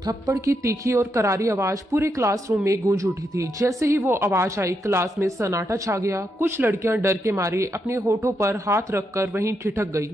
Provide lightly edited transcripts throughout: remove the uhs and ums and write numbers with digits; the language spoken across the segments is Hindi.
थप्पड़ की तीखी और करारी आवाज पूरे क्लासरूम में गूंज उठी थी। जैसे ही वो आवाज आई, क्लास में सन्नाटा छा गया। कुछ लड़कियां डर के मारे अपने होठों पर हाथ रखकर वहीं ठिठक गई,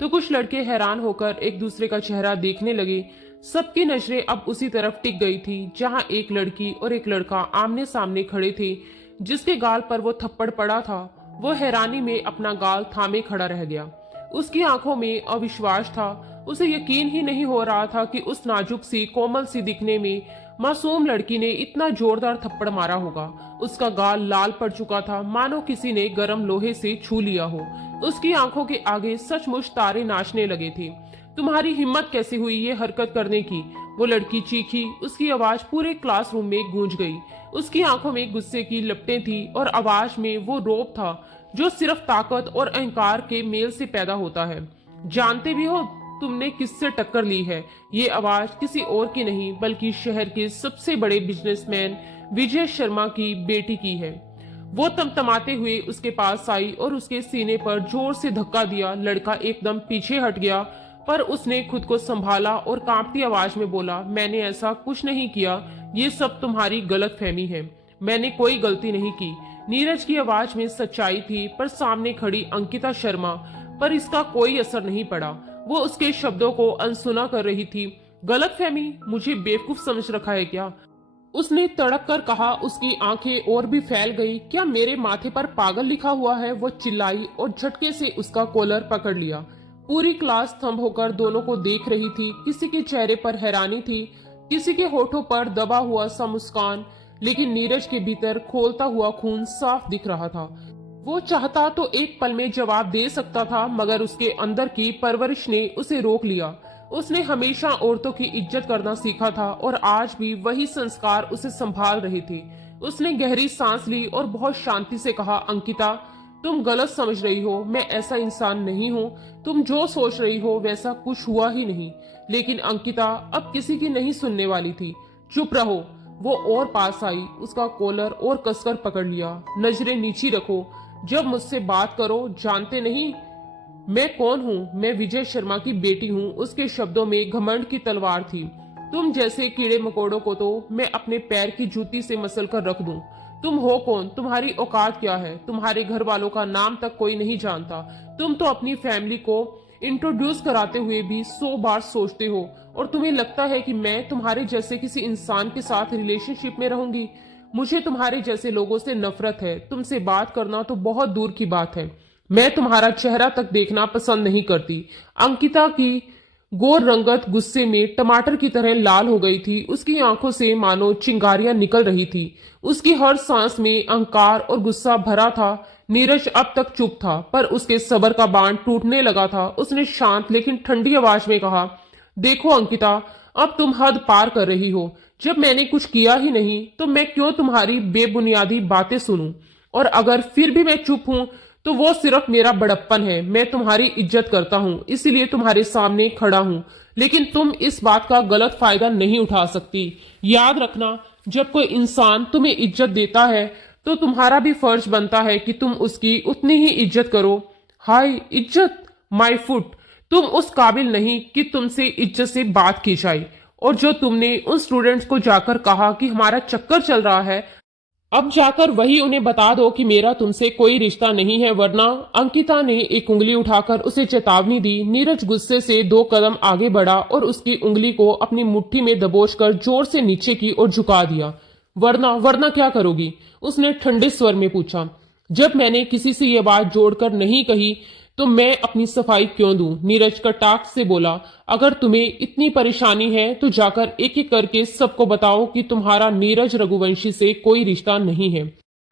तो कुछ लड़के हैरान होकर एक दूसरे का चेहरा देखने लगे। सबकी नजरें अब उसी तरफ टिक गई थी जहां एक लड़की और एक लड़का आमने सामने खड़े थे। जिसके गाल पर वो थप्पड़ पड़ा था, वो हैरानी में अपना गाल थामे खड़ा रह गया। उसकी आंखों में अविश्वास था। उसे यकीन ही नहीं हो रहा था कि उस नाजुक सी कोमल सी दिखने में मासूम लड़की ने इतना जोरदार थप्पड़ मारा होगा। उसका गाल लाल पड़ चुका था, मानो किसी ने गर्म लोहे से छू लिया हो। उसकी आंखों के आगे सचमुच तारे नाचने लगे थे। तुम्हारी हिम्मत कैसे हुई ये हरकत करने की? वो लड़की चीखी। उसकी आवाज पूरे क्लासरूम में गूंज गई। उसकी आंखों में गुस्से की लपटें थी और आवाज में वो रोब था जो सिर्फ ताकत और अहंकार के मेल से पैदा होता है। जानते भी हो तुमने किससे टक्कर ली है? ये आवाज किसी और की नहीं बल्कि शहर के सबसे बड़े बिजनेसमैन विजय शर्मा की बेटी की है। वो तमतमाते हुए उसके पास आई और उसके सीने पर जोर से धक्का दिया। लड़का एकदम पीछे हट गया, पर उसने खुद को संभाला और कांपती आवाज में बोला, मैंने ऐसा कुछ नहीं किया, ये सब तुम्हारी गलतफहमी है। मैंने कोई गलती नहीं की। नीरज की आवाज में सच्चाई थी, पर सामने खड़ी अंकिता शर्मा पर इसका कोई असर नहीं पड़ा। वो उसके शब्दों को अनसुना कर रही थी। गलतफहमी? मुझे बेवकूफ समझ रखा है क्या? उसने तड़क कर कहा। उसकी आंखें और भी फैल गई। क्या मेरे माथे पर पागल लिखा हुआ है? वो चिल्लाई और झटके से उसका कॉलर पकड़ लिया। पूरी क्लास स्तंभ होकर दोनों को देख रही थी। किसी के चेहरे पर हैरानी थी, किसी के होठों पर दबा हुआ सा मुस्कान, लेकिन नीरज के भीतर खोलता हुआ खून साफ दिख रहा था। वो चाहता तो एक पल में जवाब दे सकता था, मगर उसके अंदर की परवरिश ने उसे रोक लिया। उसने हमेशा औरतों की इज्जत करना सीखा था और आज भी वही संस्कार उसे संभाल रहे थे। उसने गहरी सांस ली और बहुत शांति से कहा, अंकिता, तुम गलत समझ रही हो। मैं ऐसा इंसान नहीं हूँ। तुम जो सोच रही हो वैसा कुछ हुआ ही नहीं। लेकिन अंकिता अब किसी की नहीं सुनने वाली थी। चुप रहो। वो और पास आई, उसका कॉलर और कसकर पकड़ लिया। नजरें नीची रखो जब मुझसे बात करो। जानते नहीं मैं कौन हूँ? मैं विजय शर्मा की बेटी हूँ। उसके शब्दों में घमंड की तलवार थी। तुम जैसे कीड़े मकोड़ों को तो मैं अपने पैर की जूती से मसल कर रख दूं। तुम हो कौन? तुम्हारी औकात क्या है? तुम्हारे घर वालों का नाम तक कोई नहीं जानता। तुम तो अपनी फैमिली को इंट्रोड्यूस कराते हुए भी 100 बार सोचते हो, और तुम्हें लगता है कि मैं तुम्हारे जैसे किसी इंसान के साथ रिलेशनशिप में रहूंगी? मुझे तुम्हारे जैसे लोगों से नफरत है। तुमसे बात करना तो बहुत दूर की बात है। मैं तुम्हारा चेहरा तक देखना पसंद नहीं करती। अंकिता की गोर रंगत गुस्से में टमाटर की तरह लाल हो गई थी। उसकी आंखों से मानो चिंगारियां निकल रही थी। उसकी हर सांस में अहंकार और गुस्सा भरा था। नीरज अब तक चुप था, पर उसके सब्र का बांध टूटने लगा था। उसने शांत लेकिन ठंडी आवाज में कहा, देखो अंकिता, अब तुम हद पार कर रही हो। जब मैंने कुछ किया ही नहीं तो मैं क्यों तुम्हारी बेबुनियादी बातें सुनूं? और अगर फिर भी मैं चुप हूं तो वो सिर्फ मेरा बड़प्पन है। मैं तुम्हारी इज्जत करता हूँ, इसीलिए तुम्हारे सामने खड़ा हूँ। लेकिन तुम इस बात का गलत फायदा नहीं उठा सकती। याद रखना, जब कोई इंसान तुम्हें इज्जत देता है तो तुम्हारा भी फर्ज बनता है कि तुम उसकी उतनी ही इज्जत करो। हाय इज्जत, माय फुट। तुम उस काबिल नहीं कि तुमसे इज्जत से बात की जाए। और जो तुमने उन स्टूडेंट्स को जाकर कहा कि हमारा चक्कर चल रहा है, अब जाकर वही उन्हें बता दो कि मेरा तुमसे कोई रिश्ता नहीं है, वरना। अंकिता ने एक उंगली उठाकर उसे चेतावनी दी। नीरज गुस्से से 2 कदम आगे बढ़ा और उसकी उंगली को अपनी मुट्ठी में दबोचकर जोर से नीचे की ओर झुका दिया। वरना? वरना क्या करोगी? उसने ठंडे स्वर में पूछा। जब मैंने किसी से ये बात जोड़कर नहीं कही तो मैं अपनी सफाई क्यों दूं? नीरज कटाक्ष से बोला। अगर तुम्हें इतनी परेशानी है तो जाकर एक एक करके सबको बताओ कि तुम्हारा नीरज रघुवंशी से कोई रिश्ता नहीं है।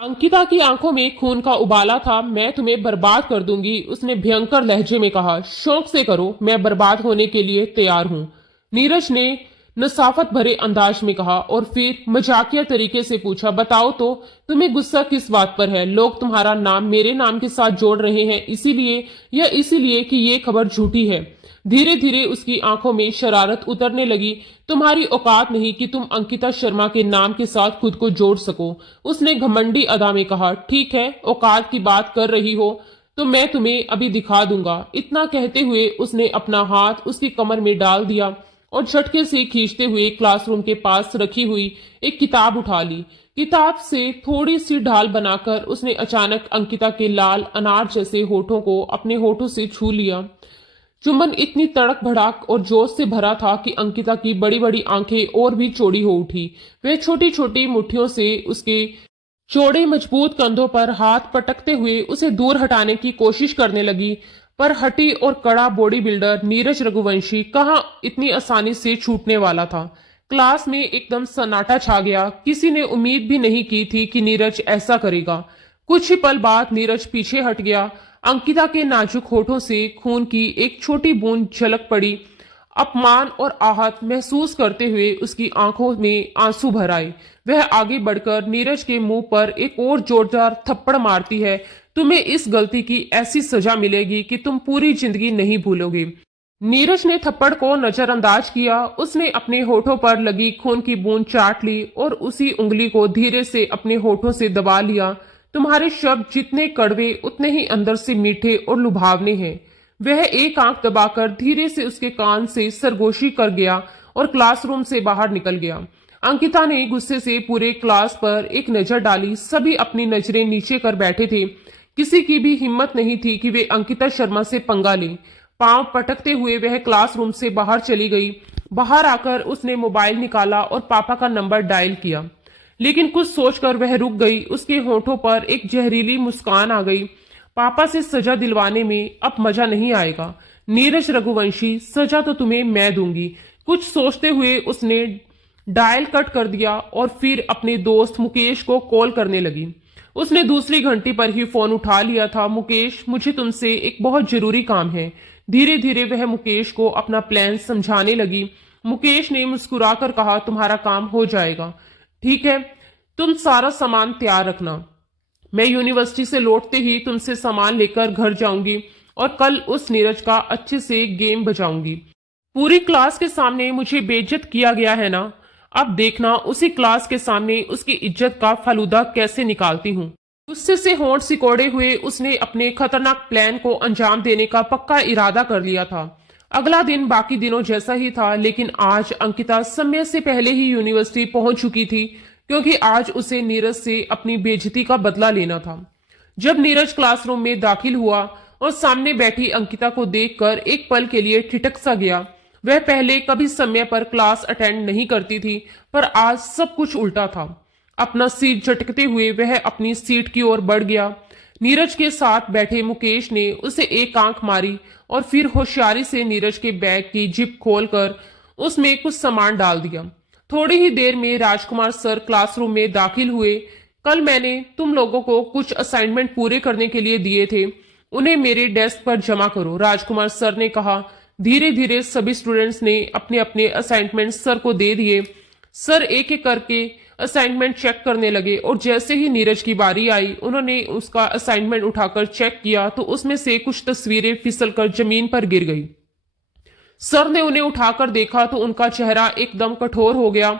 अंकिता की आंखों में खून का उबाला था। मैं तुम्हें बर्बाद कर दूंगी, उसने भयंकर लहजे में कहा। शौक से करो, मैं बर्बाद होने के लिए तैयार हूं, नीरज ने नसाफत भरे अंदाज में कहा, और फिर मजाकिया तरीके से पूछा, बताओ तो तुम्हें गुस्सा किस बात पर है? लोग तुम्हारा नाम मेरे नाम के साथ जोड़ रहे हैं, इसीलिए या इसीलिए कि ये खबर झूठी है? धीरे धीरे उसकी आंखों में शरारत उतरने लगी। तुम्हारी औकात नहीं कि तुम अंकिता शर्मा के नाम के साथ खुद को जोड़ सको, उसने घमंडी अदा में कहा। ठीक है, औकात की बात कर रही हो तो मैं तुम्हें अभी दिखा दूंगा। इतना कहते हुए उसने अपना हाथ उसकी कमर में डाल दिया और झटके से खींचते हुए क्लासरूम के पास रखी हुई एक किताब उठा ली। किताब से थोड़ी सी ढाल बनाकर उसने अचानक अंकिता के लाल अनार जैसे होठों को अपने होठों से छू लिया। चुंबन इतनी तड़क भड़ाक और जोश से भरा था कि अंकिता की बड़ी बड़ी आंखें और भी चौड़ी हो उठी। वह छोटी छोटी मुट्ठियों से उसके चौड़े मजबूत कंधों पर हाथ पटकते हुए उसे दूर हटाने की कोशिश करने लगी, पर हटी और कड़ा बॉडी बिल्डर नीरज रघुवंशी कहाँ इतनी आसानी से छूटने वाला था। क्लास में एकदम सन्नाटा छा गया। किसी ने उम्मीद भी नहीं की थी कि नीरज ऐसा करेगा। कुछ ही पल बाद नीरज पीछे हट गया। अंकिता के नाजुक होठों से खून की एक छोटी बूंद झलक पड़ी। अपमान और आहत महसूस करते हुए उसकी आंखों में आंसू भर आए। वह आगे बढ़कर नीरज के मुंह पर एक और जोरदार थप्पड़ मारती है। तुम्हें इस गलती की ऐसी सजा मिलेगी कि तुम पूरी जिंदगी नहीं भूलोगे। नीरज ने थप्पड़ को नजरअंदाज किया। उसने अपने होठों पर लगी खून की बूंद चाट ली और उसी उंगली को धीरे से अपने होठों से दबा लिया। तुम्हारे शब्द जितने कड़वे उतने ही अंदर से मीठे और लुभावने हैं। वह एक आंख दबाकर धीरे से उसके कान से सरगोशी कर गया और क्लासरूम से बाहर निकल गया। अंकिता ने गुस्से से पूरे क्लास पर एक नजर डाली। सभी अपनी नजरें नीचे कर बैठे थे। किसी की भी हिम्मत नहीं थी कि वे अंकिता शर्मा से पंगा लें। पांव पटकते हुए वह क्लासरूम से बाहर चली गई। बाहर आकर उसने मोबाइल निकाला और पापा का नंबर डायल किया, लेकिन कुछ सोचकर वह रुक गई। उसके होठों पर एक जहरीली मुस्कान आ गई। पापा से सजा दिलवाने में अब मजा नहीं आएगा नीरज रघुवंशी, सजा तो तुम्हें मैं दूंगी। कुछ सोचते हुए उसने डायल कट कर दिया और फिर अपने दोस्त मुकेश को कॉल करने लगी। उसने दूसरी घंटी पर ही फोन उठा लिया था। मुकेश, मुझे तुमसे एक बहुत जरूरी काम है। धीरे धीरे वह मुकेश को अपना प्लान समझाने लगी। मुकेश ने मुस्कुराकर कहा, तुम्हारा काम हो जाएगा, ठीक है, तुम सारा सामान तैयार रखना। मैं यूनिवर्सिटी से लौटते ही तुमसे सामान लेकर घर जाऊंगी और कल उस नीरज का अच्छे से गेम बजाऊंगी। पूरी क्लास के सामने मुझे बेइज्जत किया गया है ना, अब देखना उसी क्लास के सामने उसकी इज्जत का फालूदा कैसे निकालती हूँ। गुस्से से होंठ सिकोड़े हुए उसने अपने खतरनाक प्लान को अंजाम देने का पक्का इरादा कर लिया था। अगला दिन बाकी दिनों जैसा ही था, लेकिन आज अंकिता समय से पहले ही यूनिवर्सिटी पहुंच चुकी थी, क्योंकि आज उसे नीरज से अपनी बेइज्जती का बदला लेना था। जब नीरज क्लासरूम में दाखिल हुआ और सामने बैठी अंकिता को देखकर एक पल के लिए ठिठक सा गया। वह पहले कभी समय पर क्लास अटेंड नहीं करती थी, पर आज सब कुछ उल्टा था। अपना सीट झटकते हुए वह अपनी सीट की ओर बढ़ गया। नीरज के साथ बैठे मुकेश ने उसे एक आंख मारी और फिर होशियारी से नीरज के बैग की जिप खोलकर उसमें कुछ सामान डाल दिया। थोड़ी ही देर में राजकुमार सर क्लासरूम में दाखिल हुए। कल मैंने तुम लोगों को कुछ असाइनमेंट पूरे करने के लिए दिए थे, उन्हें मेरे डेस्क पर जमा करो, राजकुमार सर ने कहा। धीरे धीरे सभी स्टूडेंट्स ने अपने अपने असाइनमेंट सर को दे दिए। सर एक एक करके असाइनमेंट चेक करने लगे और जैसे ही नीरज की बारी आई, उन्होंने उसका असाइनमेंट उठाकर चेक किया तो उसमें से कुछ तस्वीरें फिसलकर जमीन पर गिर गई। सर ने उन्हें उठाकर देखा तो उनका चेहरा एकदम कठोर हो गया।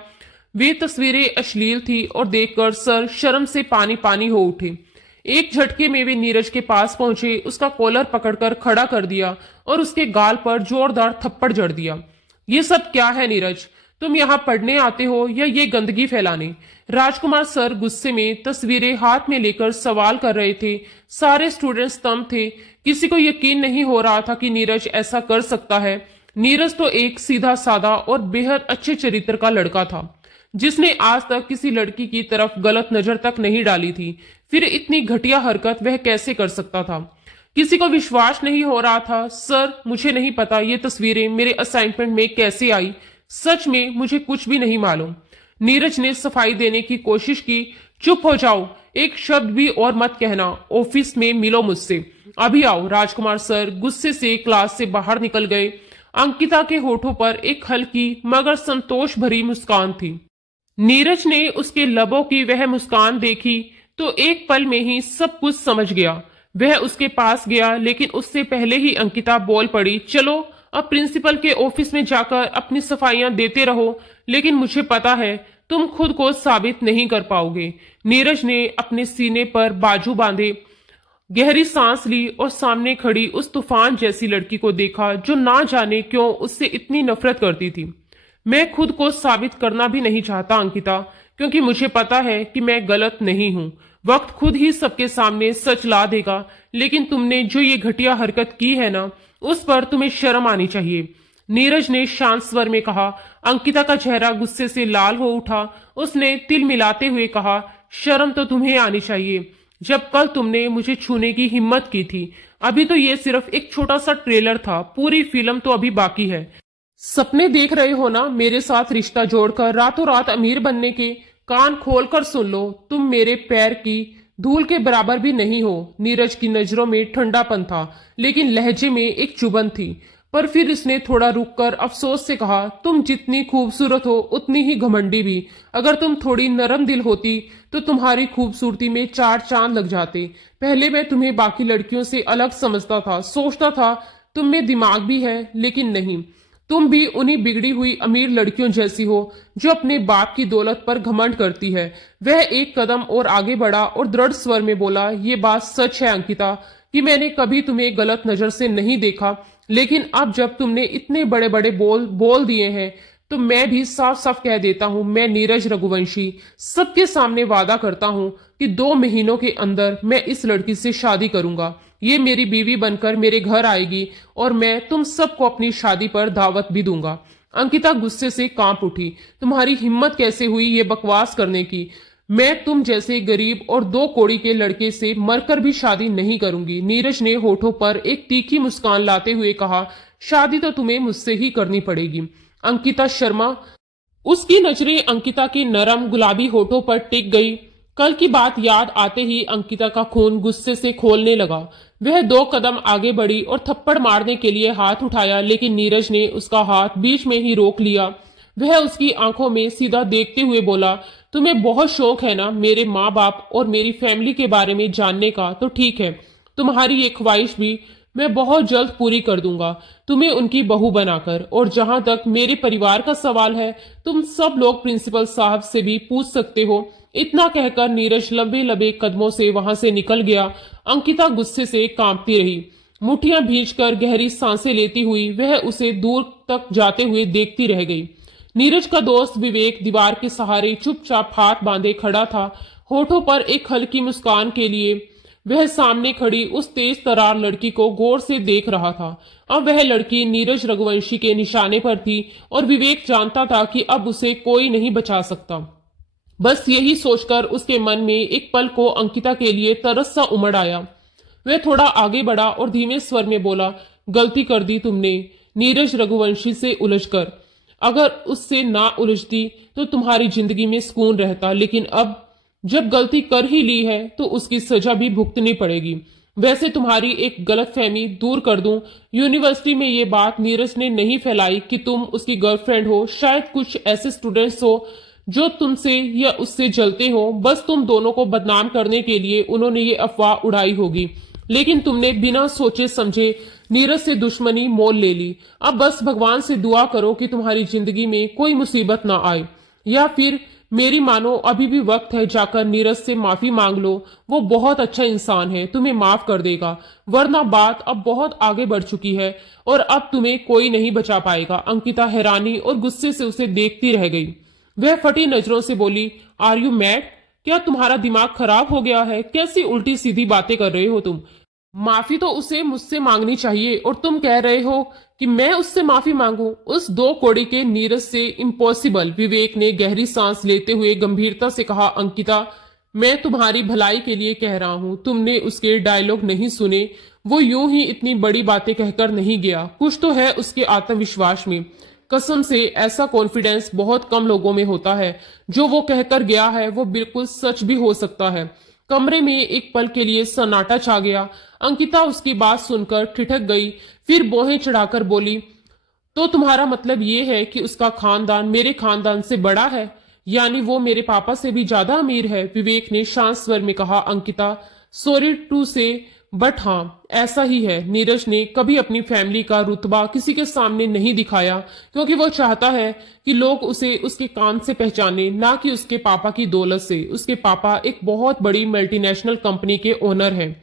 वे तस्वीरें अश्लील थी और देखकर सर शर्म से पानी पानी हो उठे। एक झटके में वे नीरज के पास पहुंचे, उसका कॉलर पकड़कर खड़ा कर दिया और उसके गाल पर जोरदार थप्पड़ जड़ दिया। ये सब क्या है नीरज, तुम यहाँ पढ़ने आते हो या ये गंदगी फैलाने? राजकुमार सर गुस्से में तस्वीरें हाथ में लेकर सवाल कर रहे थे। सारे स्टूडेंट्स स्तंभ थे। किसी को यकीन नहीं हो रहा था कि नीरज ऐसा कर सकता है। नीरज तो एक सीधा साधा और बेहद अच्छे चरित्र का लड़का था, जिसने आज तक किसी लड़की की तरफ गलत नजर तक नहीं डाली थी। फिर इतनी घटिया हरकत वह कैसे कर सकता था? किसी को विश्वास नहीं हो रहा था। सर, मुझे नहीं पता ये तस्वीरें मेरे असाइनमेंट में कैसे आई। सच में मुझे कुछ भी नहीं मालूम। नीरज ने सफाई देने की कोशिश की। चुप हो जाओ, एक शब्द भी और मत कहना। ऑफिस में मिलो मुझसे, अभी आओ। राजकुमार सर गुस्से से क्लास से बाहर निकल गए। अंकिता के होठों पर एक हल्की मगर संतोष भरी मुस्कान थी। नीरज ने उसके लबों की वह मुस्कान देखी तो एक पल में ही सब कुछ समझ गया। वह उसके पास गया, लेकिन उससे पहले ही अंकिता बोल पड़ी, चलो अब प्रिंसिपल के ऑफिस में जाकर अपनी सफाइयां देते रहो, लेकिन मुझे पता है तुम खुद को साबित नहीं कर पाओगे। नीरज ने अपने सीने पर बाजू बांधे, गहरी सांस ली और सामने खड़ी उस तूफान जैसी लड़की को देखा जो ना जाने क्यों उससे इतनी नफरत करती थी। मैं खुद को साबित करना भी नहीं चाहता अंकिता, क्योंकि मुझे पता है कि मैं गलत नहीं हूं। वक्त खुद ही सबके सामने सच ला देगा। लेकिन तुमने जो ये घटिया हरकत की है ना, उस पर तुम्हें शर्म आनी चाहिए। नीरज ने शांत स्वर में कहा। अंकिता का चेहरा गुस्से से लाल हो उठा। उसने तिल मिलाते हुए कहा, शर्म तो तुम्हें आनी चाहिए। जब कल तुमने मुझे छूने की हिम्मत की थी। अभी तो ये सिर्फ एक छोटा सा ट्रेलर था, पूरी फिल्म तो अभी बाकी है। सपने देख रहे हो ना मेरे साथ रिश्ता जोड़कर रातों रात अमीर बनने के? कान खोलकर सुन लो, तुम मेरे पैर की धूल के बराबर भी नहीं हो। नीरज की नजरों में ठंडापन था, लेकिन लहजे में एक चुभन थी। पर फिर इसने थोड़ा रुककर अफसोस से कहा, तुम जितनी खूबसूरत हो उतनी ही घमंडी भी। अगर तुम थोड़ी नरम दिल होती तो तुम्हारी खूबसूरती में चार चांद लग जाते। पहले मैं तुम्हें बाकी लड़कियों से अलग समझता था, सोचता था तुम में दिमाग भी है, लेकिन नहीं। तुम भी उन्हीं बिगड़ी हुई अमीर लड़कियों जैसी हो जो अपने बाप की दौलत पर घमंड करती है। वह एक कदम और आगे बढ़ा और दृढ़ स्वर में बोला, ये बात सच है अंकिता कि मैंने कभी तुम्हें गलत नजर से नहीं देखा, लेकिन अब जब तुमने इतने बड़े बड़े बोल दिए हैं तो मैं भी साफ साफ कह देता हूं, मैं नीरज रघुवंशी सबके सामने वादा करता हूं कि 2 महीनों के अंदर मैं इस लड़की से शादी करूंगा। ये मेरी बीवी बनकर मेरे घर आएगी और मैं तुम सबको अपनी शादी पर दावत भी दूंगा। अंकिता गुस्से से कांप उठी। तुम्हारी हिम्मत कैसे हुई ये बकवास करने की? मैं तुम जैसे गरीब और 2 कौड़ी के लड़के से मरकर भी शादी नहीं करूंगी। नीरज ने होठों पर एक तीखी मुस्कान लाते हुए कहा, शादी तो तुम्हें मुझसे ही करनी पड़ेगी। अंकिता शर्मा। उसकी नजरें अंकिता के नरम गुलाबी होठों पर टिक गई। कल की बात याद आते ही अंकिता का खून गुस्से से खोलने लगा। वह 2 कदम आगे बढ़ी और थप्पड़ मारने के लिए हाथ उठाया, लेकिन नीरज ने उसका हाथ बीच में ही रोक लिया। वह उसकी आंखों में सीधा देखते हुए बोला, तुम्हें बहुत शौक है ना मेरे माँ बाप और मेरी फैमिली के बारे में जानने का, तो ठीक है, तुम्हारी ये ख्वाहिश भी मैं बहुत जल्द पूरी कर दूंगा, तुम्हें उनकी बहू बनाकर। और जहां तक मेरे परिवार का सवाल है, तुम सब लोग प्रिंसिपल साहब से भी पूछ सकते हो। इतना कहकर नीरज लंबे लंबे कदमों से वहां से निकल गया। अंकिता गुस्से से कांपती रही। मुठ्ठियां भींचकर गहरी सांसें लेती हुई वह उसे दूर तक जाते हुए देखती रह गई। नीरज का दोस्त विवेक दीवार के सहारे चुपचाप हाथ बांधे खड़ा था, होठों पर एक हल्की मुस्कान के लिए वह सामने खड़ी उस तेज तरार लड़की को गौर से देख रहा था। अब वह लड़की नीरज रघुवंशी के निशाने पर थी और विवेक जानता था कि अब उसे कोई नहीं बचा सकता। बस यही सोचकर उसके मन में एक पल को अंकिता के लिए तरस सा उमड़ आया। वह थोड़ा आगे बढ़ा और धीमे स्वर में बोला, गलती कर दी तुमने नीरज रघुवंशी से उलझकर। अगर उससे ना उलझती तो तुम्हारी जिंदगी में सुकून रहता, लेकिन अब जब गलती कर ही ली है तो उसकी सजा भी भुगतनी पड़ेगी। वैसे तुम्हारी एक गलतफहमी दूर कर दूं, यूनिवर्सिटी में ये बात नीरज ने नहीं फैलाई कि तुम उसकी गर्लफ्रेंड हो। शायद कुछ ऐसे स्टूडेंट्स हो जो तुमसे या उससे जलते हो। बस तुम दोनों को बदनाम करने के लिए उन्होंने ये अफवाह उड़ाई होगी, लेकिन तुमने बिना सोचे समझे नीरज से दुश्मनी मोल ले ली। अब बस भगवान से दुआ करो कि तुम्हारी जिंदगी में कोई मुसीबत ना आए, या फिर मेरी मानो अभी भी वक्त है, जाकर नीरज से माफी मांग लो। वो बहुत अच्छा इंसान है, तुम्हें माफ कर देगा, वरना बात अब बहुत आगे बढ़ चुकी है और अब तुम्हें कोई नहीं बचा पाएगा। अंकिता हैरानी और गुस्से से उसे देखती रह गई। वह फटी नजरों से बोली, आर यू मैड? क्या तुम्हारा दिमाग खराब हो गया है? कैसी उल्टी सीधी बातें कर रहे हो तुम? माफी तो उसे मुझसे मांगनी चाहिए और तुम कह रहे हो कि मैं उससे माफी मांगू? उस 2 कौड़ी के नीरज से? इम्पॉसिबल। विवेक ने गहरी सांस लेते हुए गंभीरता से कहा, अंकिता मैं तुम्हारी भलाई के लिए कह रहा हूं। तुमने उसके डायलॉग नहीं सुने, वो यूं ही इतनी बड़ी बातें कहकर नहीं गया। कुछ तो है उसके आत्मविश्वास में। कसम से ऐसा कॉन्फिडेंस बहुत कम लोगों में होता है। जो वो कहकर गया है वो बिल्कुल सच भी हो सकता है। कमरे में एक पल के लिए सन्नाटा छा गया। अंकिता उसकी बात सुनकर ठिठक गई, फिर बोहें चढ़ाकर बोली, तो तुम्हारा मतलब ये है कि उसका खानदान मेरे खानदान से बड़ा है, यानी वो मेरे पापा से भी ज्यादा अमीर है? विवेक ने शांत स्वर में कहा। अंकिता सॉरी टू से, बट हाँ ऐसा ही है। नीरज ने कभी अपनी फैमिली का रुतबा किसी के सामने नहीं दिखाया, क्योंकि वो चाहता है कि लोग उसे उसके काम से पहचाने, ना कि उसके पापा की दौलत से। उसके पापा एक बहुत बड़ी मल्टीनेशनल कंपनी के ओनर हैं।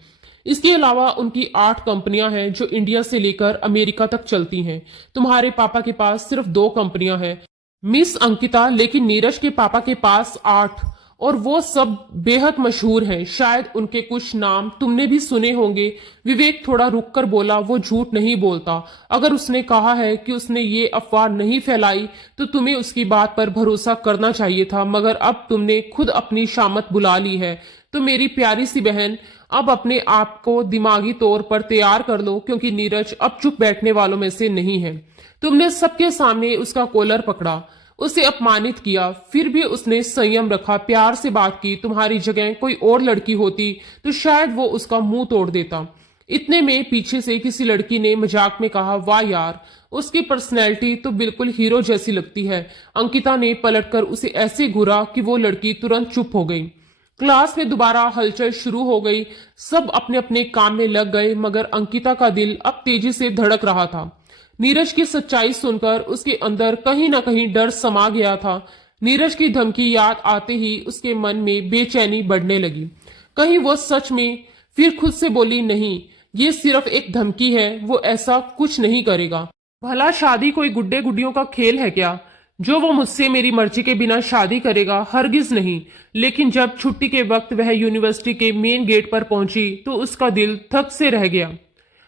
इसके अलावा उनकी 8 कंपनियां हैं जो इंडिया से लेकर अमेरिका तक चलती हैं। तुम्हारे पापा के पास सिर्फ 2 कंपनियां हैं। मिस अंकिता, लेकिन नीरज के पापा के पास 8 और वो सब बेहद मशहूर हैं। शायद उनके कुछ नाम तुमने भी सुने होंगे। विवेक थोड़ा रुककर बोला, वो झूठ नहीं बोलता। अगर उसने कहा है कि उसने ये अफवाह नहीं फैलाई तो तुम्हें उसकी बात पर भरोसा करना चाहिए था, मगर अब तुमने खुद अपनी शामत बुला ली है। तो मेरी प्यारी सी बहन, अब अपने आप को दिमागी तौर पर तैयार कर लो, क्योंकि नीरज अब चुप बैठने वालों में से नहीं है। तुमने सबके सामने उसका कॉलर पकड़ा, उसे अपमानित किया, फिर भी उसने संयम रखा, प्यार से बात की। तुम्हारी जगह कोई और लड़की होती तो शायद वो उसका मुंह तोड़ देता। इतने में पीछे से किसी लड़की ने मजाक में कहा, वाह यार, उसकी पर्सनैलिटी तो बिल्कुल हीरो जैसी लगती है। अंकिता ने पलटकर उसे ऐसे घूरा कि वो लड़की तुरंत चुप हो गई। क्लास में दोबारा हलचल शुरू हो गई। सब अपने अपने काम में लग गए, मगर अंकिता का दिल अब तेजी से धड़क रहा था। नीरज की सच्चाई सुनकर उसके अंदर कहीं ना कहीं डर समा गया था। नीरज की धमकी याद आते ही उसके मन में बेचैनी बढ़ने लगी। कहीं वो सच में? फिर खुद से बोली, नहीं, ये सिर्फ एक धमकी है, वो ऐसा कुछ नहीं करेगा। भला शादी कोई गुड्डे गुड्डियों का खेल है क्या, जो वो मुझसे मेरी मर्जी के बिना शादी करेगा? हरगिज नहीं। लेकिन जब छुट्टी के वक्त वह यूनिवर्सिटी के मेन गेट पर पहुंची तो उसका दिल थक से रह गया।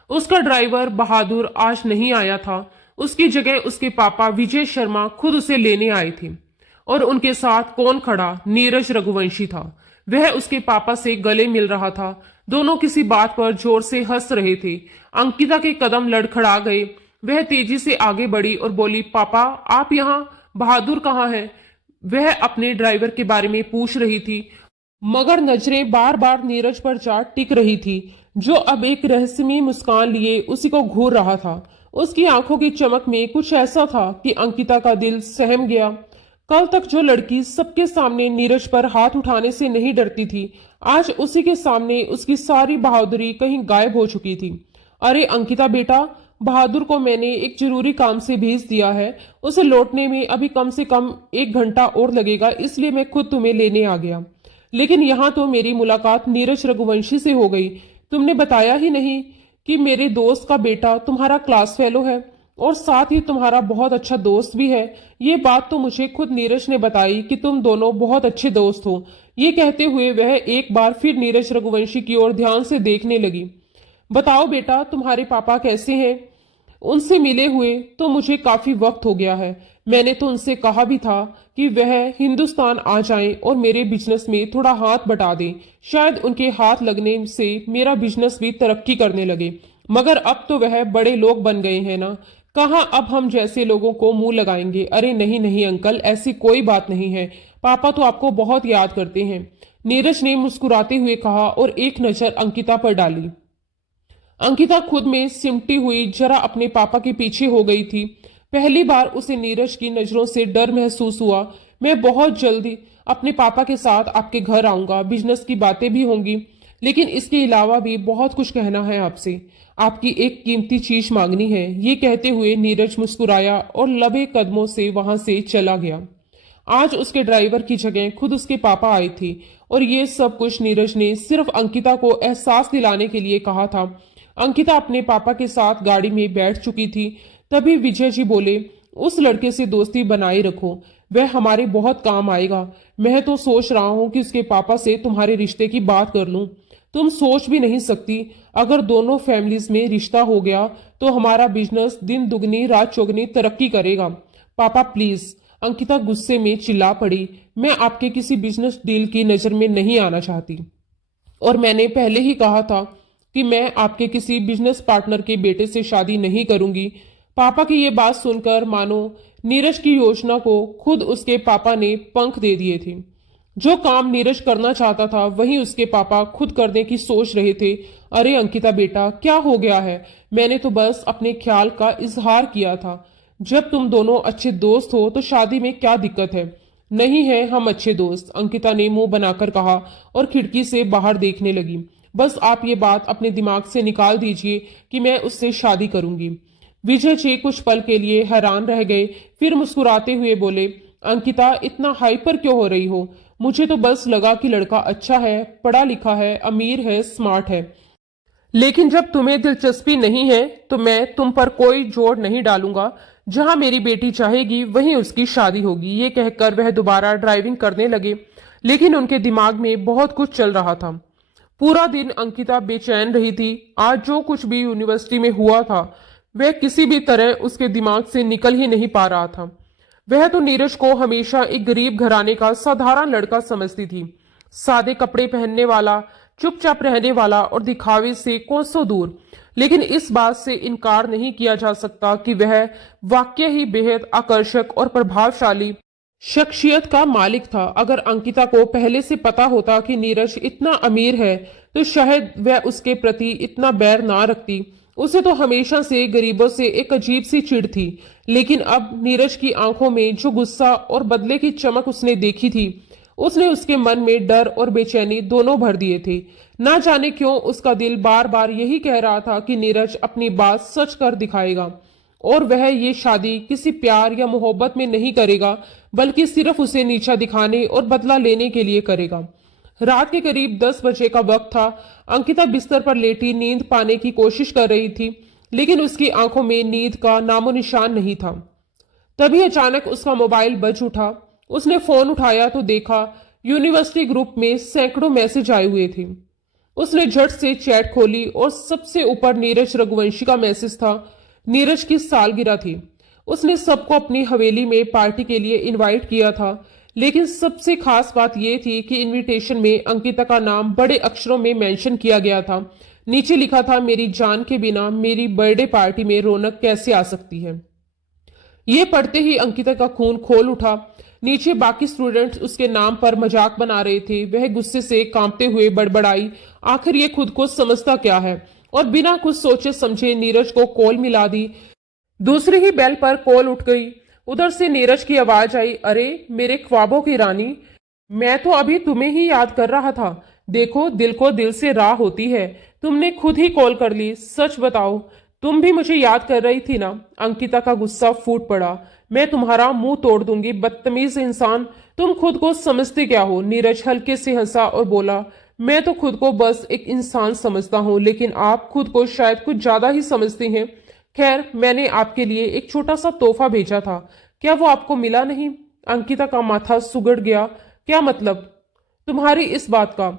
उसका ड्राइवर बहादुर आज नहीं आया था। उसकी जगह उसके पापा विजय शर्मा खुद उसे लेने आए थे। और उनके साथ कौन खड़ा? नीरज रघुवंशी था। वह उसके पापा से गले मिल रहा था। दोनों किसी बात पर जोर से हंस रहे थे। अंकिता के कदम लड़खड़ा गए। वह तेजी से आगे बढ़ी और बोली, पापा आप यहाँ? बहादुर कहाँ है? वह अपने ड्राइवर के बारे में पूछ रही थी, मगर नजरें बार बार नीरज पर जा टिक रही थी, जो अब एक रहस्यमयी मुस्कान लिए उसी को घूर रहा था। उसकी आंखों की चमक में कुछ ऐसा था कि अंकिता का दिल सहम गया। कल तक जो लड़की सबके सामने नीरज पर हाथ उठाने से नहीं डरती थी, आज उसी के सामने उसकी सारी बहादुरी कहीं गायब हो चुकी थी। अरे अंकिता बेटा, बहादुर को मैंने एक जरूरी काम से भेज दिया है। उसे लौटने में अभी कम से कम 1 घंटा और लगेगा, इसलिए मैं खुद तुम्हें लेने आ गया। लेकिन यहाँ तो मेरी मुलाकात नीरज रघुवंशी से हो गई। तुमने बताया ही नहीं कि मेरे दोस्त का बेटा तुम्हारा क्लास फेलो है और साथ ही तुम्हारा बहुत अच्छा दोस्त भी है। ये बात तो मुझे खुद नीरज ने बताई कि तुम दोनों बहुत अच्छे दोस्त हो। ये कहते हुए वह एक बार फिर नीरज रघुवंशी की ओर ध्यान से देखने लगी। बताओ बेटा, तुम्हारे पापा कैसे हैं? उनसे मिले हुए तो मुझे काफी वक्त हो गया है। मैंने तो उनसे कहा भी था कि वह हिंदुस्तान आ जाएं और मेरे बिजनेस में थोड़ा हाथ बटा दें। शायद उनके हाथ लगने से मेरा बिजनेस भी तरक्की करने लगे। मगर अब तो वह बड़े लोग बन गए हैं ना, कहाँ अब हम जैसे लोगों को मुंह लगाएंगे? अरे नहीं नहीं अंकल, ऐसी कोई बात नहीं है। पापा तो आपको बहुत याद करते हैं, नीरज ने मुस्कुराते हुए कहा और एक नजर अंकिता पर डाली। अंकिता खुद में सिमटी हुई जरा अपने पापा के पीछे हो गई थी। पहली बार उसे नीरज की नजरों से डर महसूस हुआ। मैं बहुत जल्दी अपने पापा के साथ आपके घर आऊंगा, बिजनेस की बातें भी होंगी, लेकिन इसके अलावा भी बहुत कुछ कहना है आपसे। आपकी एक कीमती चीज मांगनी है। ये कहते हुए नीरज मुस्कुराया और लबे कदमों से वहां से चला गया। आज उसके ड्राइवर की जगह खुद उसके पापा आए थे और ये सब कुछ नीरज ने सिर्फ अंकिता को एहसास दिलाने के लिए कहा था। अंकिता अपने पापा के साथ गाड़ी में बैठ चुकी थी। तभी विजय जी बोले, उस लड़के से दोस्ती बनाए रखो, वह हमारे बहुत काम आएगा। मैं तो सोच रहा हूँ कि उसके पापा से तुम्हारे रिश्ते की बात कर लूं। तुम सोच भी नहीं सकती, अगर दोनों फैमिलीज में रिश्ता हो गया तो हमारा बिजनेस दिन दुगनी रात चौगनी तरक्की करेगा। पापा प्लीज। अंकिता गुस्से में चिल्ला पड़ी, मैं आपके किसी बिजनेस डील की नजर में नहीं आना चाहती, और मैंने पहले ही कहा था कि मैं आपके किसी बिजनेस पार्टनर के बेटे से शादी नहीं करूंगी। पापा की ये बात सुनकर मानो नीरज की योजना को खुद उसके पापा ने पंख दे दिए थे। जो काम नीरज करना चाहता था वही उसके पापा खुद करने की सोच रहे थे। अरे अंकिता बेटा, क्या हो गया है? मैंने तो बस अपने ख्याल का इजहार किया था। जब तुम दोनों अच्छे दोस्त हो तो शादी में क्या दिक्कत है? नहीं है हम अच्छे दोस्त, अंकिता ने मुंह बनाकर कहा और खिड़की से बाहर देखने लगी। बस आप ये बात अपने दिमाग से निकाल दीजिए कि मैं उससे शादी करूंगी। विजय जी कुछ पल के लिए हैरान रह गए, फिर मुस्कुराते हुए बोले, अंकिता इतना हाइपर क्यों हो रही हो? मुझे तो बस लगा कि लड़का अच्छा है, पढ़ा लिखा है, अमीर है, स्मार्ट है। लेकिन जब तुम्हें दिलचस्पी नहीं है तो मैं तुम पर कोई जोर नहीं डालूंगा। जहां मेरी बेटी चाहेगी वहीं उसकी शादी होगी। ये कहकर वह दोबारा ड्राइविंग करने लगे, लेकिन उनके दिमाग में बहुत कुछ चल रहा था। पूरा दिन अंकिता बेचैन रही थी। आज जो कुछ भी यूनिवर्सिटी में हुआ था वह किसी भी तरह उसके दिमाग से निकल ही नहीं पा रहा था। वह तो नीरज को हमेशा एक गरीब घराने का साधारण लड़का समझती थी, सादे कपड़े पहनने वाला, चुपचाप रहने वाला और दिखावे से कोसों दूर। लेकिन इस बात से इनकार नहीं किया जा सकता कि वह वाकई ही बेहद आकर्षक और प्रभावशाली शख्सियत का मालिक था। अगर अंकिता को पहले से पता होता कि नीरज इतना अमीर है तो शायद वह उसके प्रति इतना बैर ना रखती। उसे तो हमेशा से गरीबों से एक अजीब सी चिढ़ थी, लेकिन अब नीरज की आंखों में जो गुस्सा और बदले की चमक उसने देखी थी, उसने उसके मन में डर और बेचैनी दोनों भर दिए थे। ना जाने क्यों उसका दिल बार बार यही कह रहा था कि नीरज अपनी बात सच कर दिखाएगा और वह ये शादी किसी प्यार या मोहब्बत में नहीं करेगा, बल्कि सिर्फ उसे नीचा दिखाने और बदला लेने के लिए करेगा। रात के करीब 10 बजे का वक्त था। अंकिता बिस्तर पर लेटी नींद पाने की कोशिश कर रही थी, लेकिन उसकी आंखों में नींद का नामो निशान नहीं था। तभी अचानक उसका मोबाइल बज उठा। उसने फोन उठाया तो देखा यूनिवर्सिटी ग्रुप में सैकड़ों मैसेज आए हुए थे। उसने झट से चैट खोली और सबसे ऊपर नीरज रघुवंशी का मैसेज था। नीरज की सालगिरह थी। उसने सबको अपनी हवेली में पार्टी के लिए इनवाइट किया था, लेकिन सबसे खास बात यह थी कि इनविटेशन में अंकिता का नाम बड़े अक्षरों में मेंशन किया गया था। नीचे लिखा था, मेरी जान के बिना मेरी बर्थडे पार्टी में रौनक कैसे आ सकती है। ये पढ़ते ही अंकिता का खून खोल उठा। नीचे बाकी स्टूडेंट्स उसके नाम पर मजाक बना रहे थे। वह गुस्से से कांपते हुए बड़बड़ाई, आखिर ये खुद को समझता क्या है, और बिना कुछ सोचे समझे नीरज को कॉल मिला दी। दूसरी ही बेल पर कॉल उठ गई। उधर से नीरज की आवाज आई, अरे मेरे ख्वाबों की रानी, मैं तो अभी तुम्हें ही याद कर रहा था। देखो, दिल को दिल से राह होती है। तुमने खुद ही कॉल कर ली। सच बताओ, तुम भी मुझे याद कर रही थी ना? अंकिता का गुस्सा फूट पड़ा। मैं तुम्हारा मुंह तोड़ दूंगी, बदतमीज इंसान। तुम खुद को समझते क्या हो? नीरज हल्के से हंसा और बोला, मैं तो खुद को बस एक इंसान समझता हूँ, लेकिन आप खुद को शायद कुछ ज्यादा ही समझती हैं। खैर, मैंने आपके लिए एक छोटा सा तोहफा भेजा था, क्या वो आपको मिला नहीं? अंकिता का माथा सुगड़ गया। क्या मतलब तुम्हारी इस बात का?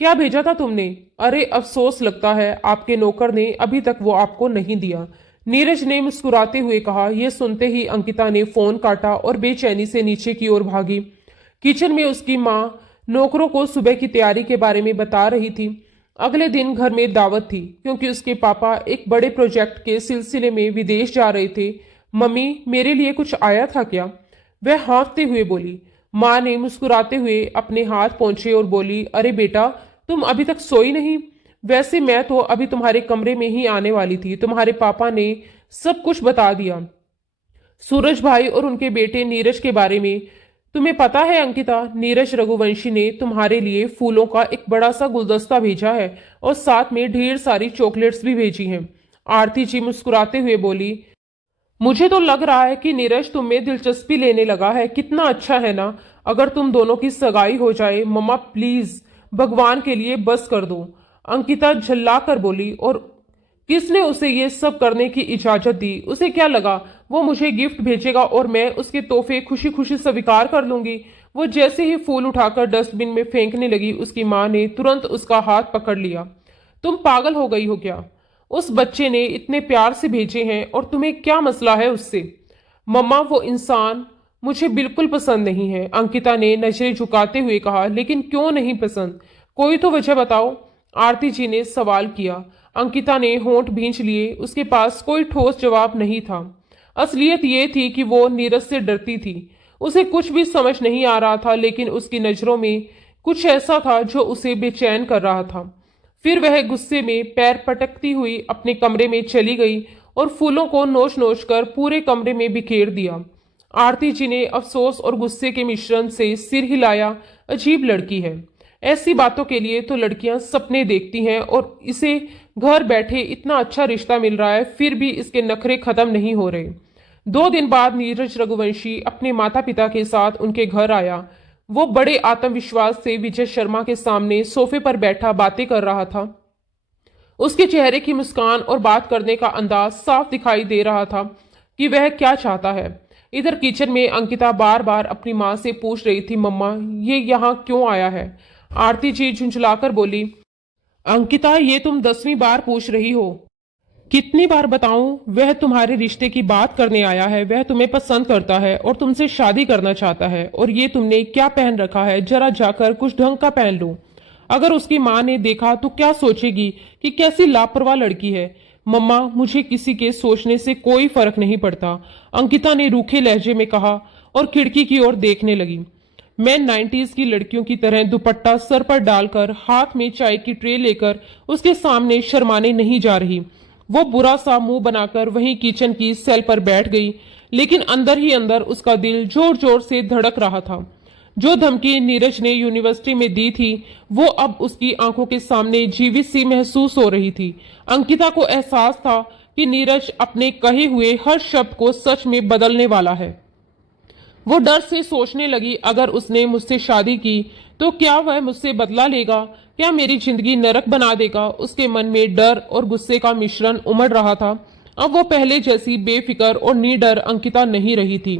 क्या भेजा था तुमने? अरे अफसोस, लगता है आपके नौकर ने अभी तक वो आपको नहीं दिया, नीरज ने मुस्कुराते हुए कहा। यह सुनते ही अंकिता ने फोन काटा और बेचैनी से नीचे की ओर भागी। किचन में उसकी माँ नौकरों को सुबह की तैयारी के बारे में बता रही थी। अगले दिन घर में दावत थी, क्योंकि उसके पापा एक बड़े प्रोजेक्ट के सिलसिले में विदेश जा रहे थे। मम्मी, मेरे लिए कुछ आया था क्या? वह हाँफते हुए बोली। माँ ने मुस्कुराते हुए अपने हाथ पोंछे और बोली, अरे बेटा, तुम अभी तक सोई नहीं? वैसे मैं तो अभी तुम्हारे कमरे में ही आने वाली थी। तुम्हारे पापा ने सब कुछ बता दिया, सूरज भाई और उनके बेटे नीरज के बारे में। तुम्हें पता है अंकिता, नीरज रघुवंशी ने तुम्हारे लिए फूलों का एक बड़ा सा गुलदस्ता भेजा है और साथ में ढेर सारी चॉकलेट्स भी भेजी हैं। आरती जी मुस्कुराते हुए बोली, मुझे तो लग रहा है कि नीरज तुम में दिलचस्पी लेने लगा है। कितना अच्छा है ना अगर तुम दोनों की सगाई हो जाए। मम्मा प्लीज, भगवान के लिए बस कर दो। अंकिता झल्ला कर बोली, और किसने उसे ये सब करने की इजाजत दी? उसे क्या लगा वो मुझे गिफ्ट भेजेगा और मैं उसके तोहफे खुशी खुशी स्वीकार कर लूंगी? वो जैसे ही फूल उठाकर डस्टबिन में फेंकने लगी, उसकी माँ ने तुरंत उसका हाथ पकड़ लिया। तुम पागल हो गई हो क्या? उस बच्चे ने इतने प्यार से भेजे हैं और तुम्हें क्या मसला है उससे? मम्मा, वो इंसान मुझे बिल्कुल पसंद नहीं है, अंकिता ने नजरें झुकाते हुए कहा। लेकिन क्यों नहीं पसंद? कोई तो वजह बताओ, आरती जी ने सवाल किया। अंकिता ने होंठ भींच लिए। उसके पास कोई ठोस जवाब नहीं था। असलियत ये थी कि वो नीरज से डरती थी। उसे कुछ भी समझ नहीं आ रहा था, लेकिन उसकी नजरों में कुछ ऐसा था जो उसे बेचैन कर रहा था। फिर वह गुस्से में पैर पटकती हुई अपने कमरे में चली गई और फूलों को नोच नोच कर पूरे कमरे में बिखेर दिया। आरती जी ने अफसोस और गुस्से के मिश्रण से सिर हिलाया। अजीब लड़की है। ऐसी बातों के लिए तो लड़कियां सपने देखती हैं, और इसे घर बैठे इतना अच्छा रिश्ता मिल रहा है, फिर भी इसके नखरे खत्म नहीं हो रहे। 2 दिन बाद नीरज रघुवंशी अपने माता पिता के साथ उनके घर आया। वो बड़े आत्मविश्वास से विजय शर्मा के सामने सोफे पर बैठा बातें कर रहा था। उसके चेहरे की मुस्कान और बात करने का अंदाज साफ दिखाई दे रहा था कि वह क्या चाहता है। इधर किचन में अंकिता बार बार अपनी माँ से पूछ रही थी, मम्मा ये यहाँ क्यों आया है। आरती जी झुंझलाकर बोली, अंकिता ये तुम 10वीं बार पूछ रही हो। कितनी बार बताऊं, वह तुम्हारे रिश्ते की बात करने आया है, वह तुम्हें पसंद करता है और तुमसे शादी करना चाहता है। और ये तुमने क्या पहन रखा है, जरा जाकर कुछ ढंग का पहन लो। अगर उसकी माँ ने देखा तो क्या सोचेगी कि कैसी लापरवाह लड़की है। मम्मा मुझे किसी के सोचने से कोई फर्क नहीं पड़ता, अंकिता ने रूखे लहजे में कहा और खिड़की की ओर देखने लगी। मैं 90s की लड़कियों की तरह दुपट्टा सर पर डालकर हाथ में चाय की ट्रे लेकर उसके सामने शर्माने नहीं जा रही। वो बुरा सा मुंह बनाकर वहीं किचन की सेल पर बैठ गई, लेकिन अंदर ही अंदर उसका दिल जोर जोर से धड़क रहा था। जो धमकी नीरज ने यूनिवर्सिटी में दी थी वो अब उसकी आंखों के सामने जीवित सी महसूस हो रही थी। अंकिता को एहसास था कि नीरज अपने कहे हुए हर शब्द को सच में बदलने वाला है। वो डर से सोचने लगी, अगर उसने मुझसे शादी की तो क्या वह मुझसे बदला लेगा, क्या मेरी जिंदगी नरक बना देगा। उसके मन में डर और गुस्से का मिश्रण उमड़ रहा था। अब वो पहले जैसी बेफिक्र और निडर अंकिता नहीं रही थी।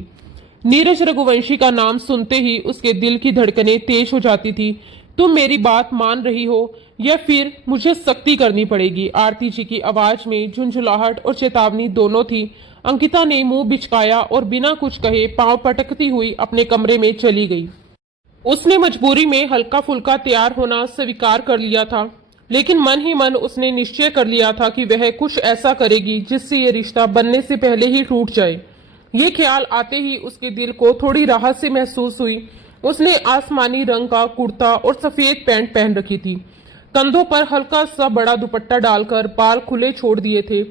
नीरज रघुवंशी का नाम सुनते ही उसके दिल की धड़कनें तेज हो जाती थी। तुम मेरी बात मान रही हो या फिर मुझे सख्ती करनी पड़ेगी। आरती जी की आवाज में झुंझुलाहट और चेतावनी दोनों थी। अंकिता ने मुंह बिचकाया और बिना कुछ कहे पांव पटकती हुई अपने कमरे में चली गई। उसने मजबूरी में हल्का फुल्का तैयार होना स्वीकार कर लिया था, लेकिन मन ही मन उसने निश्चय कर लिया था कि वह कुछ ऐसा करेगी जिससे ये रिश्ता बनने से पहले ही टूट जाए। ये ख्याल आते ही उसके दिल को थोड़ी राहत से महसूस हुई। उसने आसमानी रंग का कुर्ता और सफेद पैंट पहन रखी थी, कंधों पर हल्का सा बड़ा दुपट्टा डालकर बाल खुले छोड़ दिए थे।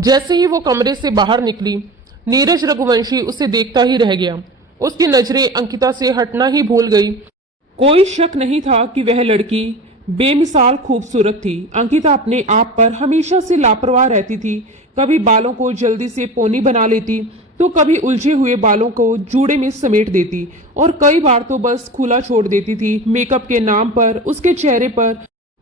जैसे ही वो कमरे से बाहर निकली, नीरज रघुवंशी उसे देखता ही रह गया। उसकी नजरें अंकिता से हटना ही भूल गई। कोई शक नहीं था कि वह लड़की बेमिसाल खूबसूरत थी। अंकिता अपने आप पर हमेशा से लापरवाह रहती थी। कभी बालों को जल्दी से पोनी बना लेती तो कभी उलझे हुए बालों को जूड़े में समेट देती और कई बार तो बस खुला छोड़ देती थी। मेकअप के नाम पर उसके चेहरे पर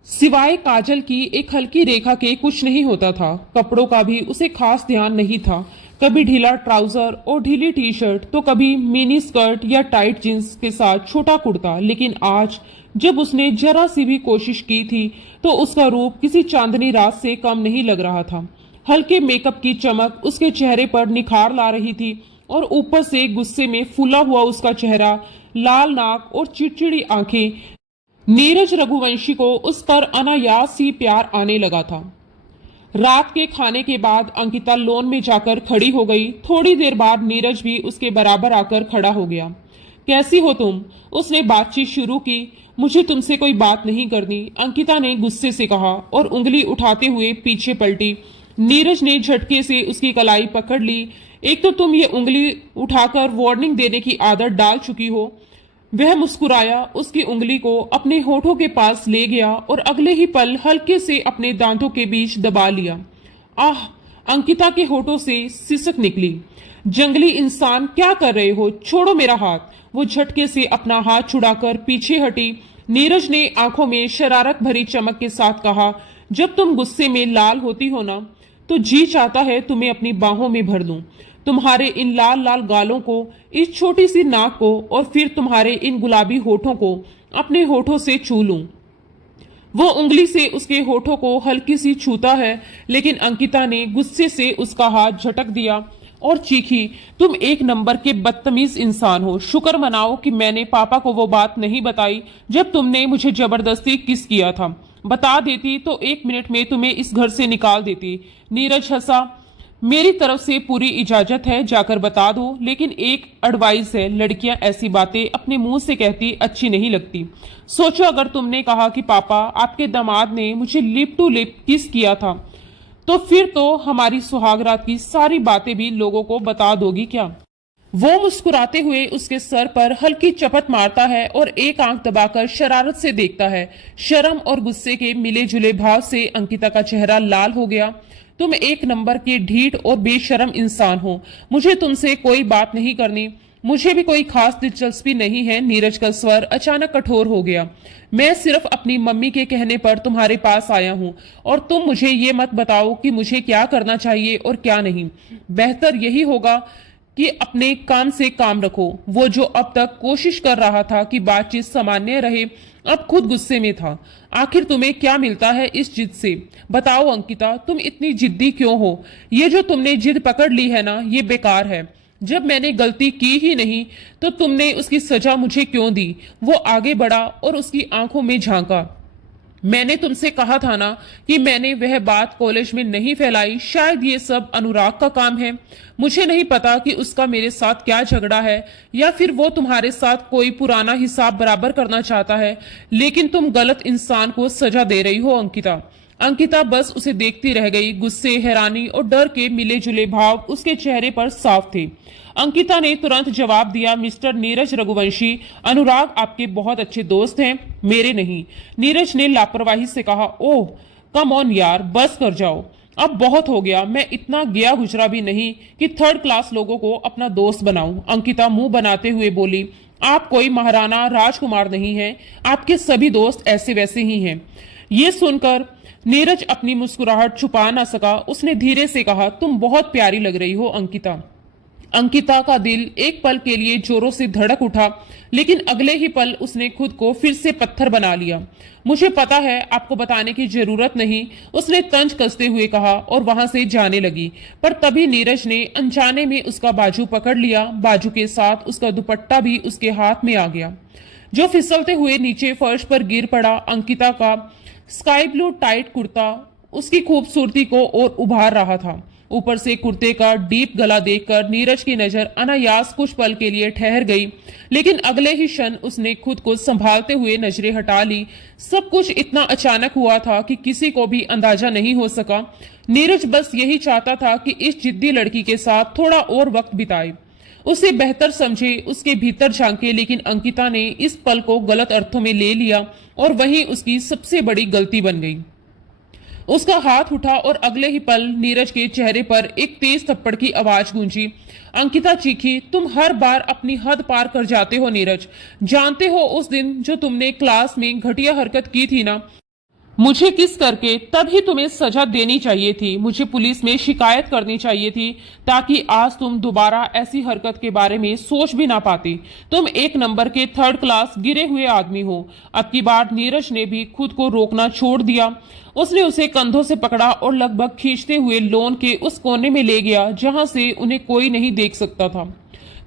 सिवाय काजल की एक हल्की रेखा के कुछ नहीं होता था। कपड़ों का भी उसे खास ध्यान नहीं था। कभी ढीला ट्राउजर और ढीली टी शर्ट तो कभी मिनी स्कर्ट या टाइट जींस के साथ छोटा कुर्ता। लेकिन आज जब उसने जरा सी भी कोशिश की थी तो उसका रूप किसी चांदनी रात से कम नहीं लग रहा था। हल्के मेकअप की चमक उसके चेहरे पर निखार ला रही थी और ऊपर से गुस्से में फूला हुआ उसका चेहरा, लाल नाक और चिड़चिड़ी आंखें। नीरज रघुवंशी को उस पर अनायास ही प्यार आने लगा था। रात के खाने के बाद अंकिता लॉन में जाकर खड़ी हो गई। थोड़ी देर बाद नीरज भी उसके बराबर आकर खड़ा हो गया। कैसी हो तुम? उसने बातचीत शुरू की। मुझे तुमसे कोई बात नहीं करनी, अंकिता ने गुस्से से कहा और उंगली उठाते हुए पीछे पलटी। नीरज ने झटके से उसकी कलाई पकड़ ली। एक तो तुम ये उंगली उठाकर वार्निंग देने की आदत डाल चुकी हो। वह मुस्कुराया, उसकी उंगली को अपने होठों के पास ले गया और अगले ही पल हल्के से अपने दांतों के बीच दबा लिया। आह! अंकिता के होठों से सिसक निकली। जंगली इंसान, क्या कर रहे हो? छोड़ो मेरा हाथ। वो झटके से अपना हाथ छुड़ाकर पीछे हटी। नीरज ने आंखों में शरारत भरी चमक के साथ कहा, जब तुम गुस्से में लाल होती हो ना तो जी चाहता है तुम्हें अपनी बाहों में भर लूं, तुम्हारे इन लाल लाल गालों को, इस छोटी सी नाक को और फिर तुम्हारे इन गुलाबी होठों को अपने होठों से छू लूं। वो उंगली से उसके होठों को हल्की सी छूता है, लेकिन अंकिता ने गुस्से से उसका हाथ झटक दिया और चीखी, तुम एक नंबर के बदतमीज इंसान हो। शुक्र मनाओ कि मैंने पापा को वो बात नहीं बताई जब तुमने मुझे जबरदस्ती किस किया था। बता देती तो 1 मिनट में तुम्हें इस घर से निकाल देती। नीरज हंसा। मेरी तरफ से पूरी इजाजत है, जाकर बता दो, लेकिन एक एडवाइस है, लड़कियां ऐसी बातें अपने मुंह से कहती अच्छी नहीं लगती। सोचो अगर तुमने कहा कि पापा आपके दामाद ने मुझे लिप टू लिप किस किया था तो फिर तो हमारी सुहागरात की सारी बातें भी लोगों को बता दोगी क्या? वो मुस्कुराते हुए उसके सर पर हल्की चपट मारता है और एक आंख दबाकर शरारत से देखता है। शर्म और गुस्से के मिले जुले भाव से अंकिता का चेहरा लाल हो गया। तुम एक नंबर के ढीठ और बेशर्म इंसान हो। मुझे तुमसे कोई बात नहीं करनी। मुझे भी कोई खास दिलचस्पी नहीं है। नीरज का स्वर अचानक कठोर हो गया। मैं सिर्फ अपनी मम्मी के कहने पर तुम्हारे पास आया हूँ और तुम मुझे ये मत बताओ कि मुझे क्या करना चाहिए और क्या नहीं। बेहतर यही होगा कि अपने काम से काम रखो। वो जो अब तक कोशिश कर रहा था कि बातचीत सामान्य रहे, अब खुद गुस्से में था। आखिर तुम्हें क्या मिलता है इस जिद से? बताओ अंकिता, तुम इतनी जिद्दी क्यों हो? ये जो तुमने जिद पकड़ ली है ना, ये बेकार है। जब मैंने गलती की ही नहीं तो तुमने उसकी सजा मुझे क्यों दी? वो आगे बढ़ा और उसकी आंखों में झांका। मैंने तुमसे कहा था ना कि मैंने वह बात कॉलेज में नहीं फैलाई। शायद ये सब अनुराग का काम है। मुझे नहीं पता कि उसका मेरे साथ क्या झगड़ा है या फिर वो तुम्हारे साथ कोई पुराना हिसाब बराबर करना चाहता है, लेकिन तुम गलत इंसान को सजा दे रही हो अंकिता। अंकिता बस उसे देखती रह गई। गुस्से, हैरानी और डर के मिले जुले भाव उसके चेहरे पर साफ थे। अंकिता ने तुरंत जवाब दिया, मिस्टर नीरज रघुवंशी, अनुराग आपके बहुत अच्छे दोस्त हैं, मेरे नहीं। नीरज ने लापरवाही से कहा, ओह कम ऑन यार, बस कर जाओ, अब बहुत हो गया। मैं इतना गया गुजरा भी नहीं कि थर्ड क्लास लोगों को अपना दोस्त बनाऊं। अंकिता मुंह बनाते हुए बोली, आप कोई महाराणा राजकुमार नहीं हैं, आपके सभी दोस्त ऐसे वैसे ही हैं। ये सुनकर नीरज अपनी मुस्कुराहट छुपा ना सका। उसने धीरे से कहा, तुम बहुत प्यारी लग रही हो अंकिता। अंकिता का दिल एक पल के लिए जोरों से धड़क उठा, लेकिन अगले ही पल उसने खुद को फिर से पत्थर बना लिया। मुझे पता है, आपको बताने की जरूरत नहीं, उसने तंज कसते हुए कहा और वहां से जाने लगी। पर तभी नीरज ने अनजाने में उसका बाजू पकड़ लिया। बाजू के साथ उसका दुपट्टा भी उसके हाथ में आ गया, जो फिसलते हुए नीचे फर्श पर गिर पड़ा। अंकिता का स्काई ब्लू टाइट कुर्ता उसकी खूबसूरती को और उभार रहा था। ऊपर से कुर्ते का डीप गला देखकर नीरज की नजर अनायास कुछ पल के लिए ठहर गई, लेकिन अगले ही क्षण उसने खुद को संभालते हुए नजरें हटा ली। सब कुछ इतना अचानक हुआ था कि किसी को भी अंदाजा नहीं हो सका। नीरज बस यही चाहता था कि इस जिद्दी लड़की के साथ थोड़ा और वक्त बिताए, उसे बेहतर समझे, उसके भीतर झांके। लेकिन अंकिता ने इस पल को गलत अर्थों में ले लिया और वही उसकी सबसे बड़ी गलती बन गई। उसका हाथ उठा और अगले ही पल नीरज के चेहरे पर एक तेज थप्पड़ की आवाज गूंजी। अंकिता चीखी, तुम हर बार अपनी हद पार कर जाते हो नीरज। जानते हो उस दिन जो तुमने क्लास में घटिया हरकत की थी ना, मुझे किस करके, तभी तुम्हें सजा देनी चाहिए थी। मुझे पुलिस में शिकायत करनी चाहिए थी ताकि आज तुम दोबारा ऐसी हरकत के बारे में सोच भी ना पाते। तुम एक नंबर के थर्ड क्लास गिरे हुए आदमी हो। अब की बार नीरज ने भी खुद को रोकना छोड़ दिया। उसने उसे कंधों से पकड़ा और लगभग खींचते हुए लॉन के उस कोने में ले गया जहां से उन्हें कोई नहीं देख सकता था।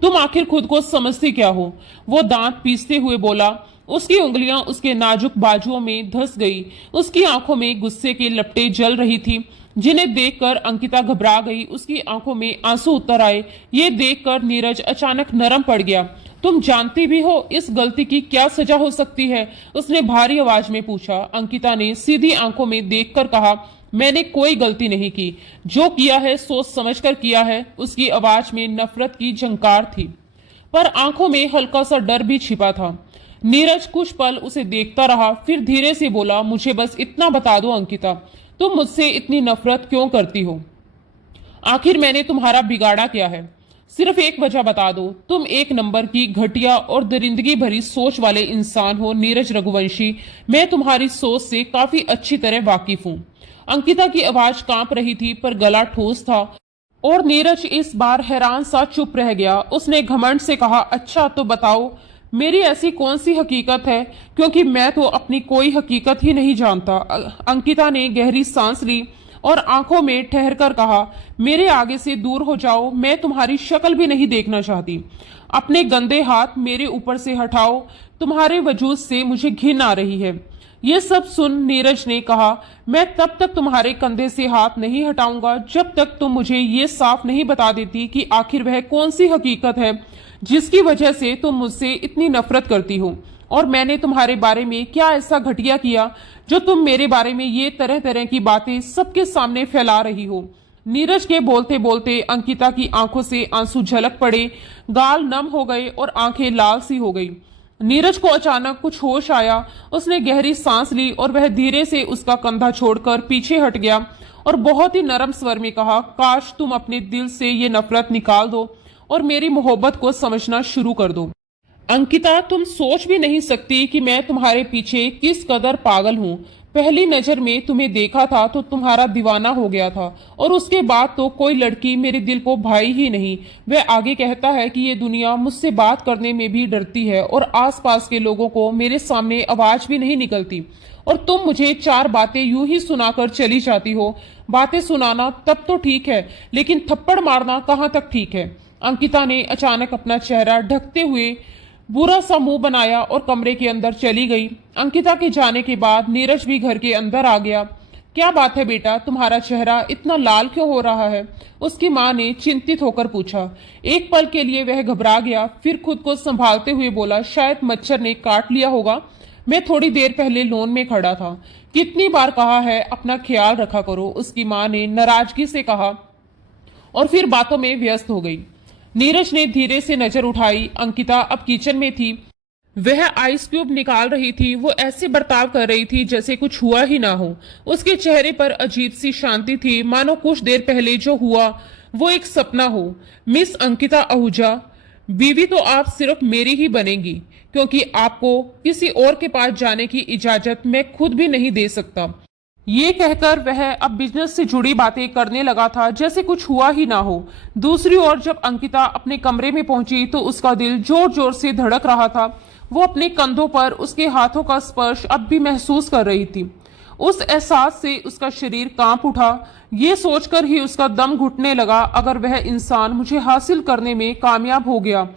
तुम आखिर खुद को समझती क्या हो? वो दांत पीसते हुए बोला। उसकी उंगलियां उसके नाजुक बाजुओं में धंस गई। उसकी आंखों में गुस्से के लपटें जल रही थी, जिन्हें देखकर अंकिता घबरा गई। उसकी आंखों में आंसू उतर आए। ये देखकर नीरज अचानक नरम पड़ गया। तुम जानती भी हो इस गलती की क्या सजा हो सकती है? उसने भारी आवाज में पूछा। अंकिता ने सीधी आंखों में देखकर कहा, मैंने कोई गलती नहीं की। जो किया है सोच समझकर किया है। उसकी आवाज में नफरत की झंकार थी, पर आंखों में हल्का सा डर भी छिपा था। नीरज कुछ पल उसे देखता रहा, फिर धीरे से बोला, मुझे बस इतना बता दो अंकिता, तुम मुझसे इतनी नफरत क्यों करती हो? आखिर मैंने तुम्हारा बिगाड़ा क्या है? सिर्फ एक वजह बता दो। तुम एक नंबर की घटिया और दरिंदगी भरी सोच वाले इंसान हो नीरज रघुवंशी। मैं तुम्हारी सोच से काफी अच्छी तरह वाकिफ हूँ। अंकिता की आवाज कांप रही थी, पर गला ठोस था और नीरज इस बार हैरान सा चुप रह गया। उसने घमंड से कहा, अच्छा तो बताओ, मेरी ऐसी कौन सी हकीकत है? क्योंकि मैं तो अपनी कोई हकीकत ही नहीं जानता। अंकिता ने गहरी सांस ली और आंखों में ठहर कर कहा, मेरे आगे से दूर हो जाओ, मैं तुम्हारी शक्ल भी नहीं देखना चाहती। अपने गंदे हाथ मेरे ऊपर से हटाओ, तुम्हारे वजूद से मुझे घिन आ रही है। ये सब सुन नीरज ने कहा, मैं तब तक तुम्हारे कंधे से हाथ नहीं हटाऊंगा जब तक तुम मुझे ये साफ नहीं बता देती कि आखिर वह कौन सी हकीकत है जिसकी वजह से तुम मुझसे इतनी नफरत करती हो। और मैंने तुम्हारे बारे में क्या ऐसा घटिया किया जो तुम मेरे बारे में ये तरह तरह की बातें सबके सामने फैला रही हो? नीरज के बोलते बोलते अंकिता की आंखों से आंसू झलक पड़े, गाल नम हो गए और आंखें लाल सी हो गई। नीरज को अचानक कुछ होश आया। उसने गहरी सांस ली और वह धीरे से उसका कंधा छोड़कर पीछे हट गया और बहुत ही नरम स्वर में कहा, काश तुम अपने दिल से ये नफरत निकाल दो और मेरी मोहब्बत को समझना शुरू कर दो। अंकिता, तुम सोच भी नहीं सकती कि मैं तुम्हारे पीछे किस कदर पागल हूँ। पहली नजर में तुम्हें देखा था तो तुम्हारा दीवाना हो गया था, और उसके बाद तो कोई लड़की मेरे दिल को भाई ही नहीं। वह आगे कहता है कि ये दुनिया मुझसे बात करने में भी डरती है और आसपास के लोगों को मेरे सामने आवाज भी नहीं निकलती, और तुम मुझे 4 बातें यूं ही सुनाकर चली जाती हो। बातें सुनाना तब तो ठीक है, लेकिन थप्पड़ मारना कहाँ तक ठीक है। अंकिता ने अचानक अपना चेहरा ढकते हुए बुरा सा मुंह बनाया और कमरे के अंदर चली गई। अंकिता के जाने के बाद नीरज भी घर के अंदर आ गया। क्या बात है बेटा, तुम्हारा चेहरा इतना लाल क्यों हो रहा है? उसकी माँ ने चिंतित होकर पूछा। एक पल के लिए वह घबरा गया, फिर खुद को संभालते हुए बोला, शायद मच्छर ने काट लिया होगा। मैं थोड़ी देर पहले लॉन में खड़ा था। कितनी बार कहा है अपना ख्याल रखा करो, उसकी माँ ने नाराजगी से कहा, और फिर बातों में व्यस्त हो गई। नीरज ने धीरे से नजर उठाई। अंकिता अब किचन में थी। वह आइस क्यूब निकाल रही थी। वो ऐसे बर्ताव कर रही थी जैसे कुछ हुआ ही ना हो। उसके चेहरे पर अजीब सी शांति थी, मानो कुछ देर पहले जो हुआ वो एक सपना हो। मिस अंकिता आहूजा, बीवी तो आप सिर्फ मेरी ही बनेगी, क्योंकि आपको किसी और के पास जाने की इजाजत मैं खुद भी नहीं दे सकता। ये कहकर वह अब बिजनेस से जुड़ी बातें करने लगा था जैसे कुछ हुआ ही ना हो। दूसरी ओर जब अंकिता अपने कमरे में पहुंची तो उसका दिल जोर जोर से धड़क रहा था। वो अपने कंधों पर उसके हाथों का स्पर्श अब भी महसूस कर रही थी। उस एहसास से उसका शरीर कांप उठा। ये सोचकर ही उसका दम घुटने लगा, अगर वह इंसान मुझे हासिल करने में कामयाब हो गया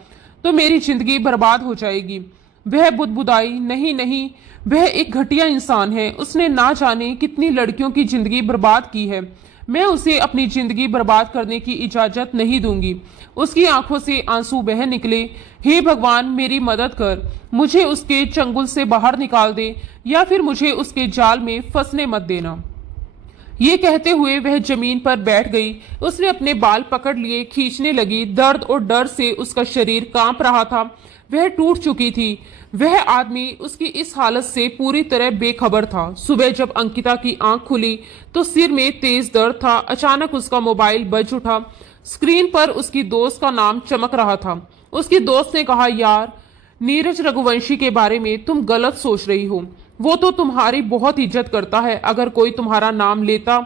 तो मेरी जिंदगी बर्बाद हो जाएगी। वह बुदबुदाई, नहीं नहीं, वह एक घटिया इंसान है। उसने ना जाने कितनी लड़कियों की जिंदगी बर्बाद की है। मैं उसे अपनी जिंदगी बर्बाद करने की इजाजत नहीं दूंगी। उसकी आंखों से आंसू बह निकले। हे भगवान, मेरी मदद कर, मुझे उसके चंगुल से बाहर निकाल दे, या फिर मुझे उसके जाल में फंसने मत देना। ये कहते हुए वह जमीन पर बैठ गई। उसने अपने बाल पकड़ लिए, खींचने लगी। दर्द और डर से उसका शरीर कांप रहा था। वह टूट चुकी थी। वह आदमी उसकी इस हालत से पूरी तरह बेखबर था। सुबह जब अंकिता की आंख खुली तो सिर में तेज दर्द था। अचानक उसका मोबाइल बज उठा। स्क्रीन पर उसकी दोस्त का नाम चमक रहा था। उसकी दोस्त ने कहा, यार, नीरज रघुवंशी के बारे में तुम गलत सोच रही हो। वो तो तुम्हारी बहुत इज्जत करता है। अगर कोई तुम्हारा नाम लेता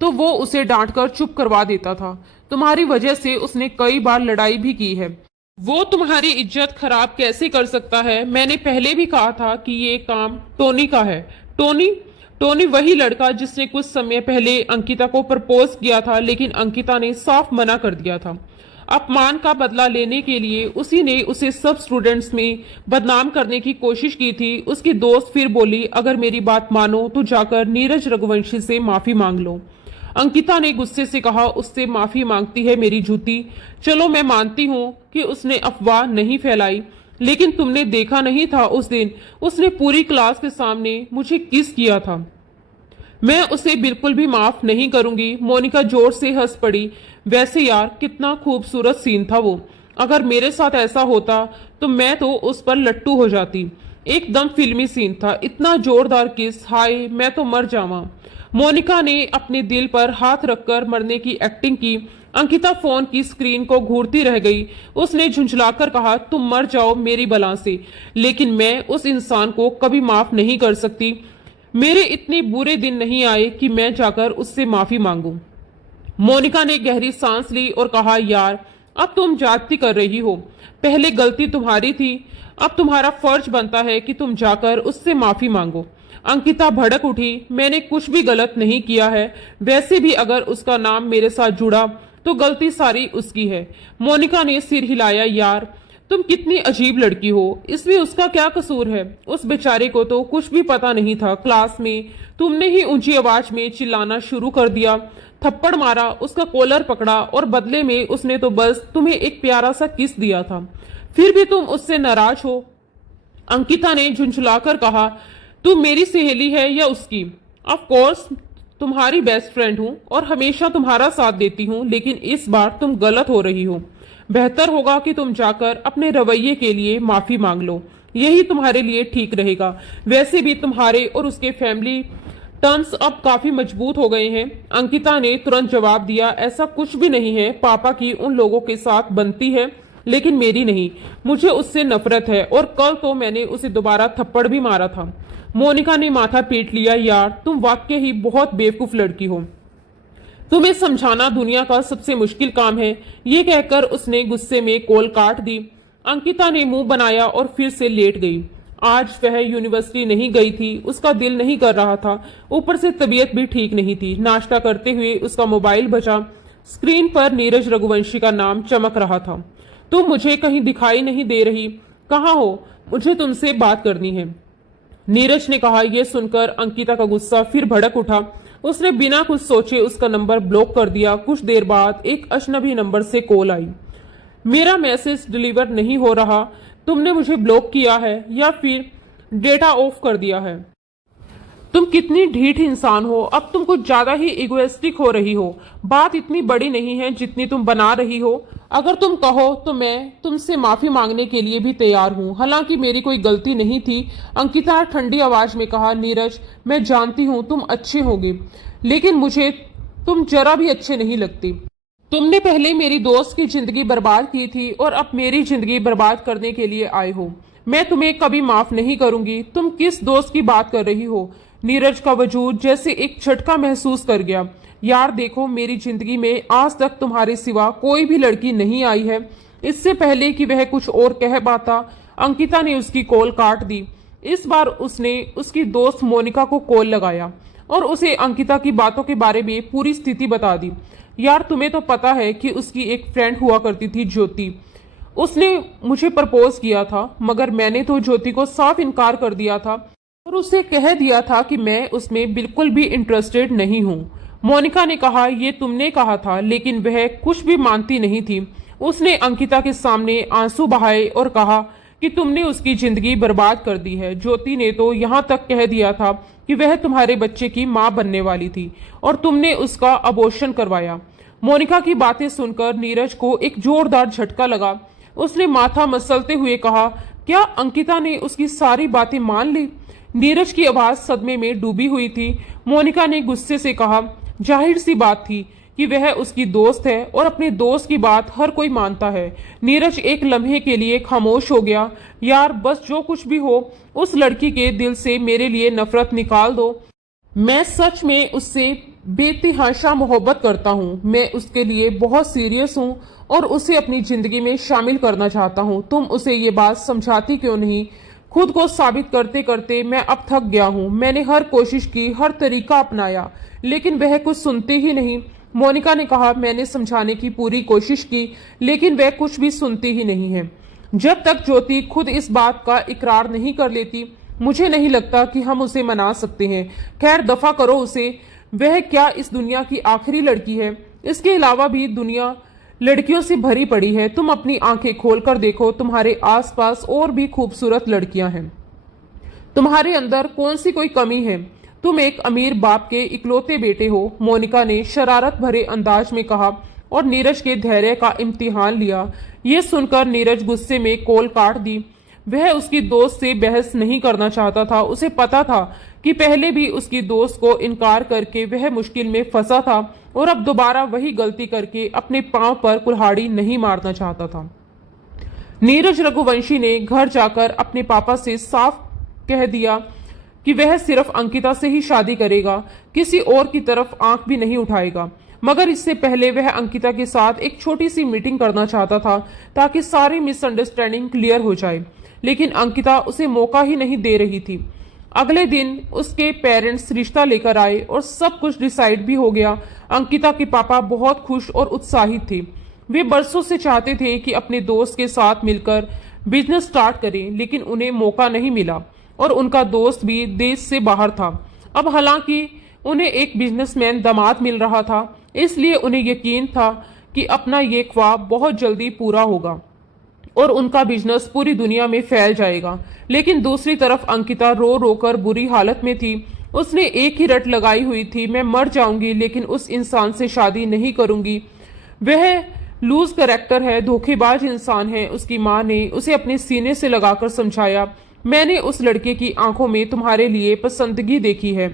तो वो उसे डांटकर चुप करवा देता था। तुम्हारी वजह से उसने कई बार लड़ाई भी की है। वो तुम्हारी इज्जत खराब कैसे कर सकता है? मैंने पहले भी कहा था कि ये काम टोनी का है। टोनी? टोनी वही लड़का जिसने कुछ समय पहले अंकिता को प्रपोज किया था, लेकिन अंकिता ने साफ मना कर दिया था। अपमान का बदला लेने के लिए उसी ने उसे सब स्टूडेंट्स में बदनाम करने की कोशिश की थी। उसकी दोस्त फिर बोली, अगर मेरी बात मानो तो जाकर नीरज रघुवंशी से माफी मांग लो। अंकिता ने गुस्से से कहा, उससे माफी मांगती है मेरी जूती। चलो मैं मानती हूँ कि उसने अफवाह नहीं फैलाई, लेकिन तुमने देखा नहीं था उस दिन उसने पूरी क्लास के सामने मुझे किस किया था। मैं उसे बिल्कुल भी माफ नहीं करूंगी। मोनिका जोर से हंस पड़ी। वैसे यार, कितना खूबसूरत सीन था वो। अगर मेरे साथ ऐसा होता तो मैं तो उस पर लट्टू हो जाती। एकदम फिल्मी सीन था। इतना जोरदार किस, हाय मैं तो मर जावा। मोनिका ने अपने दिल पर हाथ रखकर मरने की एक्टिंग की। अंकिता फोन की स्क्रीन को घूरती रह गई। उसने झुंझलाकर कहा, तुम मर जाओ मेरी बला से, लेकिन मैं उस इंसान को कभी माफ नहीं कर सकती। मेरे इतने बुरे दिन नहीं आए कि मैं जाकर उससे माफी मांगू। मोनिका ने गहरी सांस ली और कहा, यार, अब तुम जाती कर रही हो। पहले गलती तुम्हारी थी, अब तुम्हारा फर्ज बनता है कि तुम जाकर उससे माफी मांगो। अंकिता भड़क उठी। मैंने कुछ भी गलत नहीं किया है। वैसे भी अगर उसका नाम मेरे साथ जुड़ा तो गलती सारी उसकी है। मोनिका ने सिर हिलाया। यार, तुम कितनी अजीब लड़की हो। इसमें उसका क्या कसूर है? उस बेचारे को तो कुछ भी पता नहीं था। क्लास में तुमने ही ऊंची आवाज में चिल्लाना शुरू कर दिया, थप्पड़ मारा, उसका कॉलर पकड़ा, और बदले में उसने तो बस तुम्हें एक प्यारा सा किस दिया था। फिर भी तुम उससे नाराज हो। अंकिता ने झुंझुलाकर कहा, तुम मेरी सहेली है या उसकी? ऑफ कोर्स तुम्हारी बेस्ट फ्रेंड हूँ और हमेशा तुम्हारा साथ देती हूँ, लेकिन इस बार तुम गलत हो रही हो। बेहतर होगा कि तुम जाकर अपने रवैये के लिए माफी मांग लो। यही तुम्हारे लिए ठीक रहेगा। वैसे भी तुम्हारे और उसके फैमिली टर्म्स अब काफी मजबूत हो गए हैं। अंकिता ने तुरंत जवाब दिया, ऐसा कुछ भी नहीं है। पापा की उन लोगों के साथ बनती है, लेकिन मेरी नहीं। मुझे उससे नफरत है और कल तो मैंने उसे दोबारा थप्पड़ भी मारा था। मोनिका ने माथा पीट लिया, यार तुम वाकई ही बहुत बेवकूफ लड़की हो। तुम्हें समझाना दुनिया का सबसे मुश्किल काम है। ये कहकर उसने गुस्से में कॉल काट दी। अंकिता ने मुंह बनाया और फिर से लेट गई। आज वह यूनिवर्सिटी नहीं गई थी, उसका दिल नहीं कर रहा था। ऊपर से तबीयत भी ठीक नहीं थी। नाश्ता करते हुए उसका मोबाइल बजा। स्क्रीन पर नीरज रघुवंशी का नाम चमक रहा था। तुम मुझे कहीं दिखाई नहीं दे रही, कहाँ हो? मुझे तुमसे बात करनी है, नीरज ने कहा। यह सुनकर अंकिता का गुस्सा फिर भड़क उठा। उसने बिना कुछ सोचे उसका नंबर ब्लॉक कर दिया। कुछ देर बाद एक अजनबी नंबर से कॉल आई। मेरा मैसेज डिलीवर नहीं हो रहा। तुमने मुझे ब्लॉक किया है या फिर डेटा ऑफ कर दिया है? तुम कितनी ढीठ इंसान हो। अब तुम कुछ ज्यादा ही इगोइस्टिक हो रही हो। बात इतनी बड़ी नहीं है जितनी तुम बना रही हो। अगर तुम कहो तो मैं तुमसे माफी मांगने के लिए भी तैयार हूँ। हालांकि मेरी कोई गलती नहीं थी। अंकिता ठंडी आवाज में कहा। नीरज, मैं जानती हूँ तुम अच्छे होगे, लेकिन मुझे तुम जरा भी अच्छे नहीं लगते। तुमने पहले मेरी दोस्त की जिंदगी बर्बाद की थी और अब मेरी जिंदगी बर्बाद करने के लिए आए हो। मैं तुम्हें कभी माफ नहीं करूंगी। तुम किस दोस्त की बात कर रही हो? नीरज का वजूद जैसे एक झटका महसूस कर गया। यार देखो, मेरी जिंदगी में आज तक तुम्हारे सिवा कोई भी लड़की नहीं आई है। इससे पहले कि वह कुछ और कह पाता, अंकिता ने उसकी कॉल काट दी। इस बार उसने उसकी दोस्त मोनिका को कॉल लगाया और उसे अंकिता की बातों के बारे में पूरी स्थिति बता दी। यार तुम्हें तो पता है कि उसकी एक फ्रेंड हुआ करती थी, ज्योति। उसने मुझे प्रपोज किया था, मगर मैंने तो ज्योति को साफ इनकार कर दिया था और उसे कह दिया था कि मैं उसमें बिल्कुल भी इंटरेस्टेड नहीं हूँ। मोनिका ने कहा, ये तुमने कहा था, लेकिन वह कुछ भी मानती नहीं थी। उसने अंकिता के सामने आंसू बहाए और कहा कि तुमने उसकी जिंदगी बर्बाद कर दी है। ज्योति ने तो यहाँ तक कह दिया था कि वह तुम्हारे बच्चे की माँ बनने वाली थी और तुमने उसका अबॉर्शन करवाया। मोनिका की बातें सुनकर नीरज को एक जोरदार झटका लगा। उसने माथा मसलते हुए कहा, क्या अंकिता ने उसकी सारी बातें मान ली? नीरज की आवाज सदमे में डूबी हुई थी। मोनिका ने गुस्से से कहा, जाहिर सी बात थी कि वह उसकी दोस्त है और अपने दोस्त की बात हर कोई मानता है। नीरज एक लम्हे के लिए खामोश हो गया। यार बस जो कुछ भी हो, उस लड़की के दिल से मेरे लिए नफरत निकाल दो। मैं सच में उससे बेतहाशा मोहब्बत करता हूँ। मैं उसके लिए बहुत सीरियस हूँ और उसे अपनी जिंदगी में शामिल करना चाहता हूँ। तुम उसे ये बात समझाती क्यों नहीं? खुद को साबित करते करते मैं अब थक गया हूँ। मैंने हर कोशिश की, हर तरीका अपनाया, लेकिन वह कुछ सुनती ही नहीं। मोनिका ने कहा, मैंने समझाने की पूरी कोशिश की, लेकिन वह कुछ भी सुनती ही नहीं है। जब तक ज्योति खुद इस बात का इकरार नहीं कर लेती, मुझे नहीं लगता कि हम उसे मना सकते हैं। खैर दफा करो उसे। वह क्या इस दुनिया की आखिरी लड़की है? इसके अलावा भी दुनिया लड़कियों से भरी पड़ी है। तुम अपनी आंखें खोलकर देखो, तुम्हारे आसपास और भी खूबसूरत लड़कियां हैं। तुम्हारे अंदर कौन सी कोई कमी है? तुम एक अमीर बाप के इकलौते बेटे हो, मोनिका ने शरारत भरे अंदाज में कहा और नीरज के धैर्य का इम्तिहान लिया। ये सुनकर नीरज गुस्से में कॉल काट दी। वह उसकी दोस्त से बहस नहीं करना चाहता था। उसे पता था कि पहले भी उसकी दोस्त को इनकार करके वह मुश्किल में फंसा था और अब दोबारा वही गलती करके अपने पांव पर कुल्हाड़ी नहीं मारना चाहता था। नीरज रघुवंशी ने घर जाकर अपने पापा से साफ कह दिया कि वह सिर्फ अंकिता से ही शादी करेगा, किसी और की तरफ आंख भी नहीं उठाएगा। मगर इससे पहले वह अंकिता के साथ एक छोटी सी मीटिंग करना चाहता था ताकि सारी मिसअंडरस्टैंडिंग क्लियर हो जाए, लेकिन अंकिता उसे मौका ही नहीं दे रही थी। अगले दिन उसके पेरेंट्स रिश्ता लेकर आए और सब कुछ डिसाइड भी हो गया। अंकिता के पापा बहुत खुश और उत्साहित थे। वे बरसों से चाहते थे कि अपने दोस्त के साथ मिलकर बिजनेस स्टार्ट करें, लेकिन उन्हें मौका नहीं मिला और उनका दोस्त भी देश से बाहर था। अब हालांकि उन्हें एक बिजनेसमैन दामाद मिल रहा था, इसलिए उन्हें यकीन था कि अपना ये ख्वाब बहुत जल्दी पूरा होगा और उनका बिजनेस पूरी दुनिया में फैल जाएगा। लेकिन दूसरी तरफ अंकिता रो रो कर बुरी हालत में थी। उसने एक ही रट लगाई हुई थी, मैं मर जाऊंगी लेकिन उस इंसान से शादी नहीं करूंगी। वह लूज कैरेक्टर है, धोखेबाज इंसान है। उसकी माँ ने उसे अपने सीने से लगाकर समझाया, मैंने उस लड़के की आंखों में तुम्हारे लिए पसंदगी देखी है।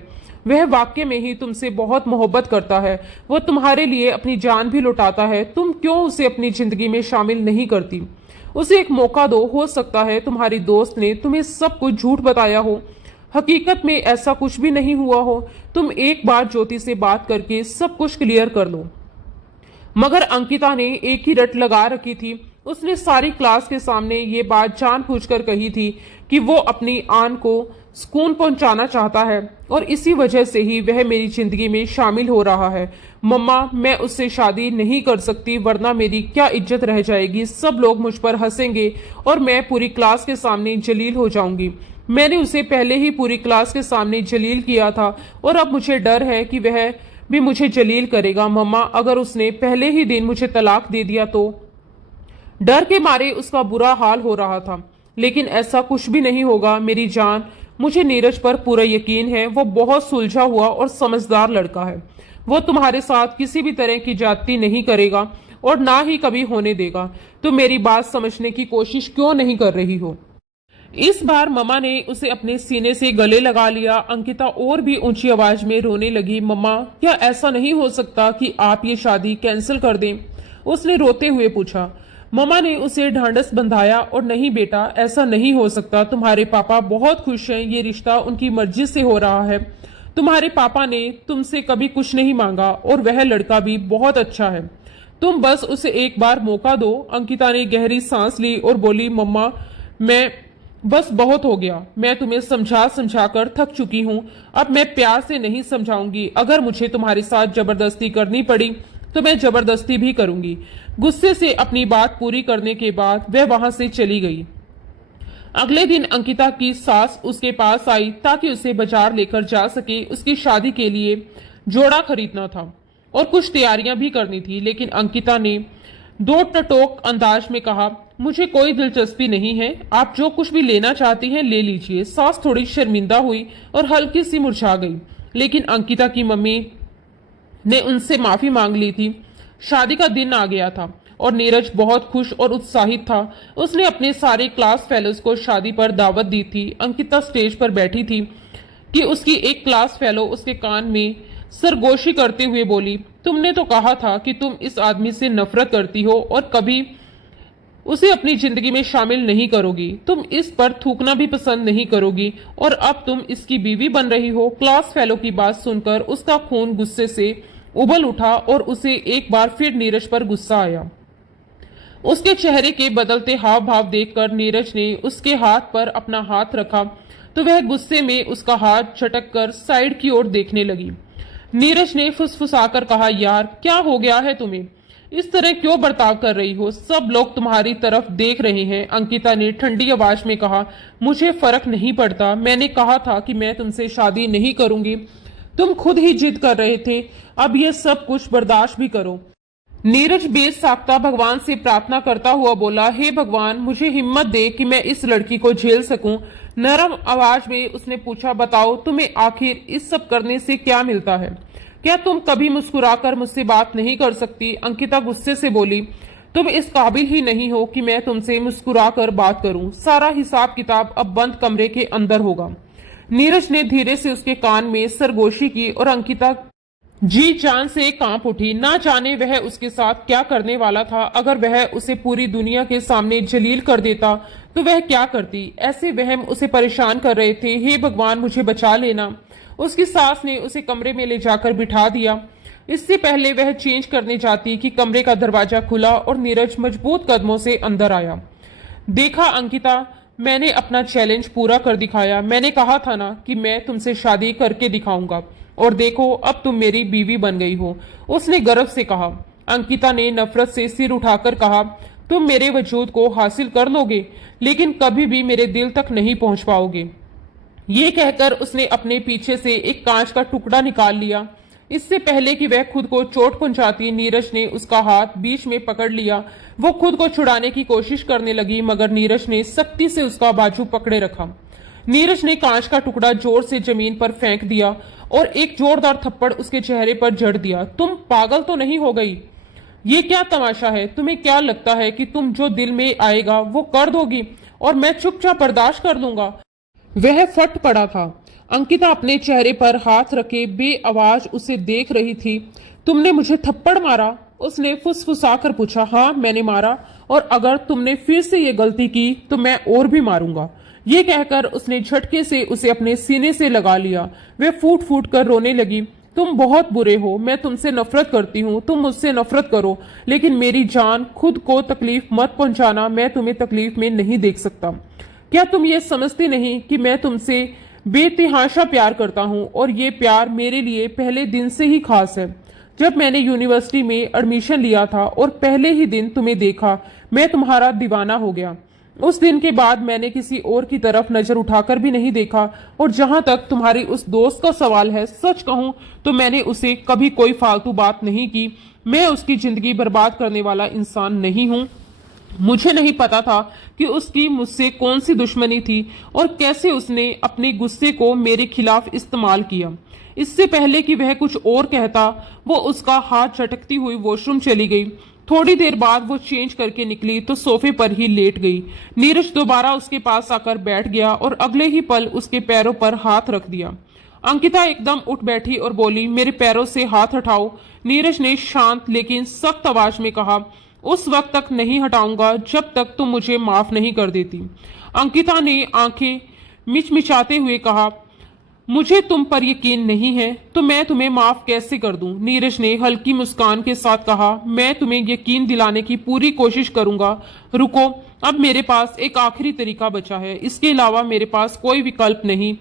वह वाकई में ही तुमसे बहुत मोहब्बत करता है। वो तुम्हारे लिए अपनी जान भी लुटाता है। तुम क्यों उसे अपनी जिंदगी में शामिल नहीं करती? उसे एक मौका दो। हो सकता है तुम्हारी दोस्त ने तुम्हें सब कुछ झूठ बताया हो। हकीकत में ऐसा कुछ भी नहीं हुआ हो। तुम एक बार ज्योति से बात करके सब कुछ क्लियर कर लो। मगर अंकिता ने एक ही रट लगा रखी थी। उसने सारी क्लास के सामने ये बात जानबूझकर कही थी कि वो अपनी आन को सुकून पहुंचाना चाहता है और इसी वजह से ही वह मेरी जिंदगी में शामिल हो रहा है। मम्मा, मैं उससे शादी नहीं कर सकती, वरना मेरी क्या इज्जत रह जाएगी। सब लोग मुझ पर हंसेंगे और मैं पूरी क्लास के सामने जलील हो जाऊंगी। मैंने उसे पहले ही पूरी क्लास के सामने जलील किया था और अब मुझे डर है कि वह भी मुझे जलील करेगा। मम्मा, अगर उसने पहले ही दिन मुझे तलाक दे दिया तो? डर के मारे उसका बुरा हाल हो रहा था, लेकिन ऐसा कुछ भी नहीं होगा मेरी जान। मुझे नीरज पर पूरा यकीन है। वो बहुत सुलझा हुआ और समझदार लड़का है। वो तुम्हारे साथ किसी भी तरह की ज्यादती नहीं करेगा और ना ही कभी होने देगा। तो मेरी बात समझने की कोशिश क्यों नहीं कर रही हो? इस बार मम्मा ने उसे अपने सीने से गले लगा लिया। अंकिता और भी ऊंची आवाज में रोने लगी। मम्मा, क्या ऐसा नहीं हो सकता कि आप ये शादी कैंसिल कर दें? उसने रोते हुए पूछा। मम्मा ने उसे ढांढस बंधाया और नहीं बेटा, ऐसा नहीं हो सकता। तुम्हारे पापा बहुत खुश हैं। ये रिश्ता उनकी मर्जी से हो रहा है। तुम्हारे पापा ने तुमसे कभी कुछ नहीं मांगा और वह लड़का भी बहुत अच्छा है। तुम बस उसे एक बार मौका दो। अंकिता ने गहरी सांस ली और बोली, मम्मा, मैं बस बहुत हो गया। मैं तुम्हें समझा समझा कर थक चुकी हूँ। अब मैं प्यार से नहीं समझाऊंगी। अगर मुझे तुम्हारे साथ जबरदस्ती करनी पड़ी तो मैं जबरदस्ती भी करूंगी। गुस्से से अपनी बात पूरी करने के बाद वह वहां से चली गई। अगले दिन अंकिता की सास उसके पास आई ताकि उसे बाजार लेकर जा सके। उसकी शादी के लिए जोड़ा खरीदना था और कुछ तैयारियां भी करनी थी, लेकिन अंकिता ने दो टटोक अंदाज में कहा, मुझे कोई दिलचस्पी नहीं है। आप जो कुछ भी लेना चाहती हैं ले लीजिए। सास थोड़ी शर्मिंदा हुई और हल्की सी मुरझा गई, लेकिन अंकिता की मम्मी ने उनसे माफी मांग ली थी। शादी का दिन आ गया था और नीरज बहुत खुश और उत्साहित था। उसने अपने सारे क्लास फेलोज को शादी पर दावत दी थी। अंकिता स्टेज पर बैठी थी कि उसकी एक क्लास फेलो उसके कान में सरगोशी करते हुए बोली, तुमने तो कहा था कि तुम इस आदमी से नफरत करती हो और कभी उसे अपनी जिंदगी में शामिल नहीं करोगी। तुम इस पर थूकना भी पसंद नहीं करोगी और अब तुम इसकी बीवी बन रही हो। क्लास फेलो की बात सुनकर उसका खून गुस्से से उबल उठा और उसे एक बार फिर नीरज पर गुस्सा आया। उसके चेहरे के बदलते हाव भाव देखकर नीरज ने उसके हाथ पर अपना हाथ रखा तो वह गुस्से में उसका हाथ झटक कर साइड की ओर देखने लगी। नीरज ने फुसफुसाकर कहा, यार क्या हो गया है तुम्हें? इस तरह क्यों बर्ताव कर रही हो? सब लोग तुम्हारी तरफ देख रहे हैं। अंकिता ने ठंडी आवाज में कहा, मुझे फर्क नहीं पड़ता। मैंने कहा था कि मैं तुमसे शादी नहीं करूंगी। तुम खुद ही जिद कर रहे थे। अब ये सब कुछ बर्दाश्त भी करो। नीरज बेसाख्ता भगवान से प्रार्थना करता हुआ बोला, हे भगवान, मुझे हिम्मत दे कि मैं इस लड़की को झेल सकूं। नरम आवाज में उसने पूछा, बताओ तुम्हें आखिर इस सब करने से क्या मिलता है? क्या तुम कभी मुस्कुराकर मुझसे बात नहीं कर सकती? अंकिता गुस्से से बोली, तुम इस काबिल ही नहीं हो कि मैं तुमसे मुस्कुराकर बात करूं। सारा हिसाब किताब अब बंद कमरे के अंदर होगा। नीरज ने धीरे से उसके कान में सरगोशी की और अंकिता जी जान से कांप उठी। ना जाने वह उसके साथ क्या करने वाला था। अगर वह उसे पूरी दुनिया के सामने जलील कर देता तो वह क्या करती? ऐसे वहम उसे परेशान कर रहे थे। हे भगवान, मुझे बचा लेना। उसकी सास ने उसे कमरे में ले जाकर बिठा दिया। इससे पहले वह चेंज करने जाती कि कमरे का दरवाजा खुला और नीरज मजबूत कदमों से अंदर आया। देखा अंकिता, मैंने अपना चैलेंज पूरा कर दिखाया। मैंने कहा था ना कि मैं तुमसे शादी करके दिखाऊंगा, और देखो अब तुम मेरी बीवी बन गई हो। उसने गर्व से कहा। अंकिता ने नफरत से सिर उठाकर कहा, तुम मेरे वजूद को हासिल कर लोगे लेकिन कभी भी मेरे दिल तक नहीं पहुंच पाओगे। ये कहकर उसने अपने पीछे से एक कांच का टुकड़ा निकाल लिया। इससे पहले कि वह खुद को चोट पहुंचाती, नीरज ने उसका हाथ बीच में पकड़ लिया। वो खुद को छुड़ाने की कोशिश करने लगी, मगर नीरज ने सख्ती से उसका बाजू पकड़े रखा। नीरज ने कांच का टुकड़ा जोर से जमीन पर फेंक दिया और एक जोरदार थप्पड़ उसके चेहरे पर जड़ दिया। तुम पागल तो नहीं हो गई? ये क्या तमाशा है? तुम्हें क्या लगता है कि तुम जो दिल में आएगा वो कर दोगी और मैं चुपचाप बर्दाश्त कर लूंगा? वह फट पड़ा था। अंकिता अपने चेहरे पर हाथ रखे बेआवाज उसे देख रही थी। तुमने मुझे थप्पड़ मारा? उसने फुसफुसाकर पूछा। हाँ, मैंने मारा, और अगर तुमने फिर से ये गलती की तो मैं और भी मारूंगा। ये कहकर उसने झटके से उसे अपने सीने से लगा लिया। वे फूट फूट कर रोने लगी। तुम बहुत बुरे हो, मैं तुमसे नफरत करती हूँ, तुम मुझसे नफरत करो, लेकिन मेरी जान, खुद को तकलीफ मत पहुंचाना, मैं तुम्हें तकलीफ में नहीं देख सकता। क्या तुम ये समझती नहीं कि मैं तुमसे बेतहाशा प्यार करता हूँ, और ये प्यार मेरे लिए पहले दिन से ही खास है। जब मैंने यूनिवर्सिटी में एडमिशन लिया था और पहले ही दिन तुम्हें देखा, मैं तुम्हारा दीवाना हो गया। उस दिन के बाद मैंने किसी और की तरफ नजर उठाकर भी नहीं देखा, और जहां तक तुम्हारी उस दोस्त का सवाल है, सच कहूं तो मैंने उसे कभी कोई फालतू बात नहीं की। मैं उसकी जिंदगी बर्बाद करने वाला इंसान नहीं हूं। मुझे नहीं पता था कि उसकी मुझसे कौन सी दुश्मनी थी और कैसे उसने अपने गुस्से को मेरे खिलाफ इस्तेमाल किया। इससे पहले कि वह कुछ और कहता, वो उसका हाथ झटकती हुई वॉशरूम चली गई। थोड़ी देर बाद वो चेंज करके निकली तो सोफे पर ही लेट गई। नीरज दोबारा उसके पास आकर बैठ गया और अगले ही पल उसके पैरों पर हाथ रख दिया। अंकिता एकदम उठ बैठी और बोली, मेरे पैरों से हाथ हटाओ। नीरज ने शांत लेकिन सख्त आवाज में कहा, उस वक्त तक नहीं हटाऊंगा जब तक तुम मुझे माफ नहीं कर देती। अंकिता ने आंखें मिचमिचाते हुए कहा, मुझे तुम पर यकीन नहीं है तो मैं तुम्हें माफ कैसे कर दूं। नीरज ने हल्की मुस्कान के साथ कहा, मैं तुम्हें यकीन दिलाने की पूरी कोशिश करूंगा। रुको, अब मेरे पास एक आखिरी तरीका बचा है, इसके अलावा मेरे पास कोई विकल्प नहीं।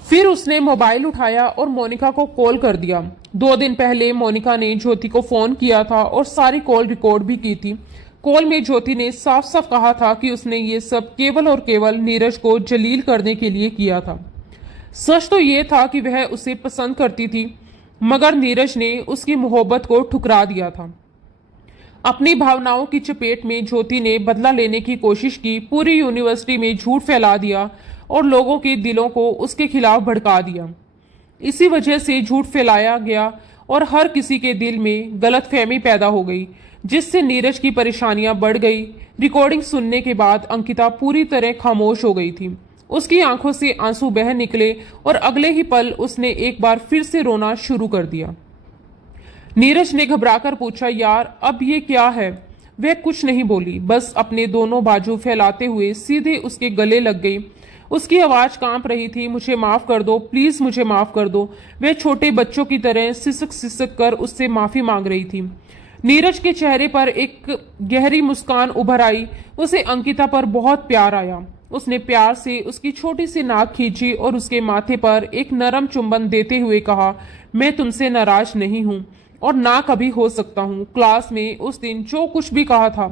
फिर उसने मोबाइल उठाया और मोनिका को कॉल कर दिया। 2 दिन पहले मोनिका ने ज्योति को फोन किया था और सारी कॉल रिकॉर्ड भी की थी। कॉल में ज्योति ने साफ साफ कहा था कि उसने ये सब केवल और केवल नीरज को जलील करने के लिए किया था। सच तो ये था कि वह उसे पसंद करती थी, मगर नीरज ने उसकी मोहब्बत को ठुकरा दिया था। अपनी भावनाओं की चपेट में ज्योति ने बदला लेने की कोशिश की, पूरी यूनिवर्सिटी में झूठ फैला दिया और लोगों के दिलों को उसके खिलाफ भड़का दिया। इसी वजह से झूठ फैलाया गया और हर किसी के दिल में गलतफहमी पैदा हो गई, जिससे नीरज की परेशानियां बढ़ गई। रिकॉर्डिंग सुनने के बाद अंकिता पूरी तरह खामोश हो गई थी। उसकी आंखों से आंसू बह निकले और अगले ही पल उसने एक बार फिर से रोना शुरू कर दिया। नीरज ने घबराकर पूछा, यार अब ये क्या है? वह कुछ नहीं बोली, बस अपने दोनों बाजू फैलाते हुए सीधे उसके गले लग गई। उसकी आवाज कांप रही थी, मुझे माफ कर दो, प्लीज मुझे माफ कर दो। वह छोटे बच्चों की तरह सिसक सिसक कर उससे माफी मांग रही थी। नीरज के चेहरे पर एक गहरी मुस्कान उभर आई। उसे अंकिता पर बहुत प्यार आया। उसने प्यार से उसकी छोटी सी नाक खींची और उसके माथे पर एक नरम चुंबन देते हुए कहा, मैं तुमसे नाराज नहीं हूं और ना कभी हो सकता हूं। क्लास में उस दिन जो कुछ भी कहा था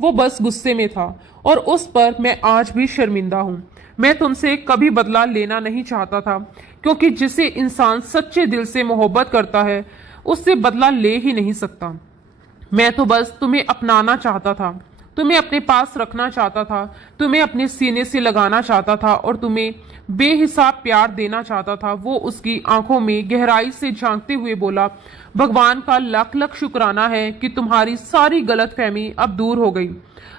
वो बस गुस्से में था और उस पर मैं आज भी शर्मिंदा हूं। मैं तुमसे कभी बदला लेना नहीं चाहता था, क्योंकि जिसे इंसान सच्चे दिल से मोहब्बत करता है उससे बदला ले ही नहीं सकता। मैं तो बस तुम्हें अपनाना चाहता था, तुम्हें अपने पास रखना चाहता था, तुम्हें अपने सीने से लगाना चाहता था और तुम्हें बेहिसाब प्यार देना चाहता था। वो उसकी आंखों में गहराई से झांकते हुए बोला, भगवान का लाख लाख शुक्राना है कि तुम्हारी सारी गलतफहमी अब दूर हो गई।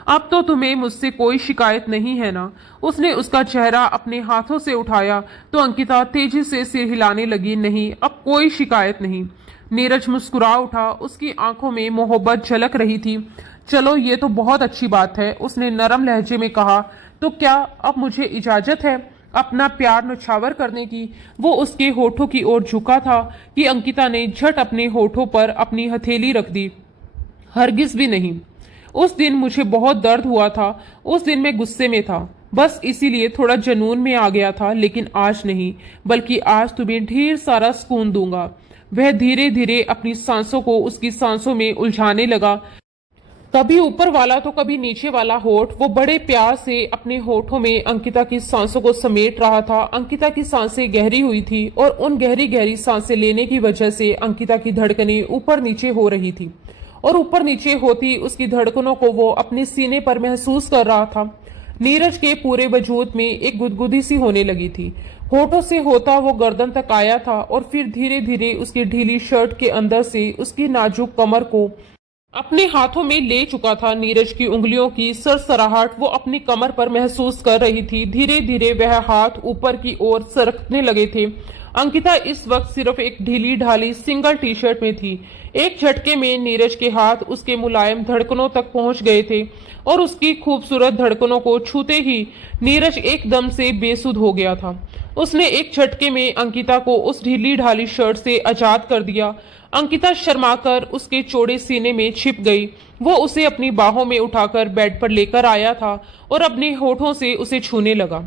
अब तो तुम्हें मुझसे कोई शिकायत नहीं है ना? उसने उसका चेहरा अपने हाथों से उठाया तो अंकिता तेजी से सिर हिलाने लगी, नहीं, अब कोई शिकायत नहीं। नीरज मुस्कुरा उठा, उसकी आंखों में मोहब्बत झलक रही थी। चलो ये तो बहुत अच्छी बात है, उसने नरम लहजे में कहा, तो क्या अब मुझे इजाजत है अपना प्यार नछावर करने की? वो उसके होठों की ओर झुका था कि अंकिता ने झट अपने होठों पर अपनी हथेली रख दी। हरगिज भी नहीं। उस दिन मुझे बहुत दर्द हुआ था, उस दिन मैं गुस्से में था, बस इसीलिए थोड़ा जुनून में आ गया था, लेकिन आज नहीं, बल्कि आज तुम्हें ढेर सारा सुकून दूंगा। वह धीरे धीरे अपनी सांसों को उसकी सांसों में उलझाने लगा। कभी ऊपर वाला तो कभी नीचे वाला होठ वो बड़े प्यार से अपने होठों में अंकिता की सांसों को समेट रहा था। अंकिता की सांसें गहरी हुई थी और उन गहरी गहरी सांसें लेने की वजह से अंकिता की धड़कनें ऊपर नीचे हो रही थी और ऊपर नीचे होती उसकी धड़कनों को वो अपने सीने पर महसूस कर रहा था। नीरज के पूरे वजूद में एक गुदगुदी सी होने लगी थी। होठों से होता वो गर्दन तक आया था और फिर धीरे धीरे उसकी ढीली शर्ट के अंदर से उसकी नाजुक कमर को अपने हाथों में ले चुका था। नीरज की उंगलियों की सरसराहट वो अपनी कमर पर महसूस कर रही थी। धीरे धीरे वह हाथ ऊपर की ओर सरकने लगे थे। अंकिता इस वक्त सिर्फ एक ढीली ढाली सिंगल टी शर्ट में थी। एक झटके में नीरज के हाथ उसके मुलायम धड़कनों तक पहुंच गए थे और उसकी खूबसूरत धड़कनों को छूते ही नीरज एकदम से बेसुध हो गया था। उसने एक झटके में अंकिता को उस ढीली ढाली शर्ट से आजाद कर दिया। अंकिता शर्माकर उसके चौड़े सीने में छिप गई। वो उसे अपनी बाहों में उठाकर बेड पर लेकर आया था और अपने होठों से उसे छूने लगा।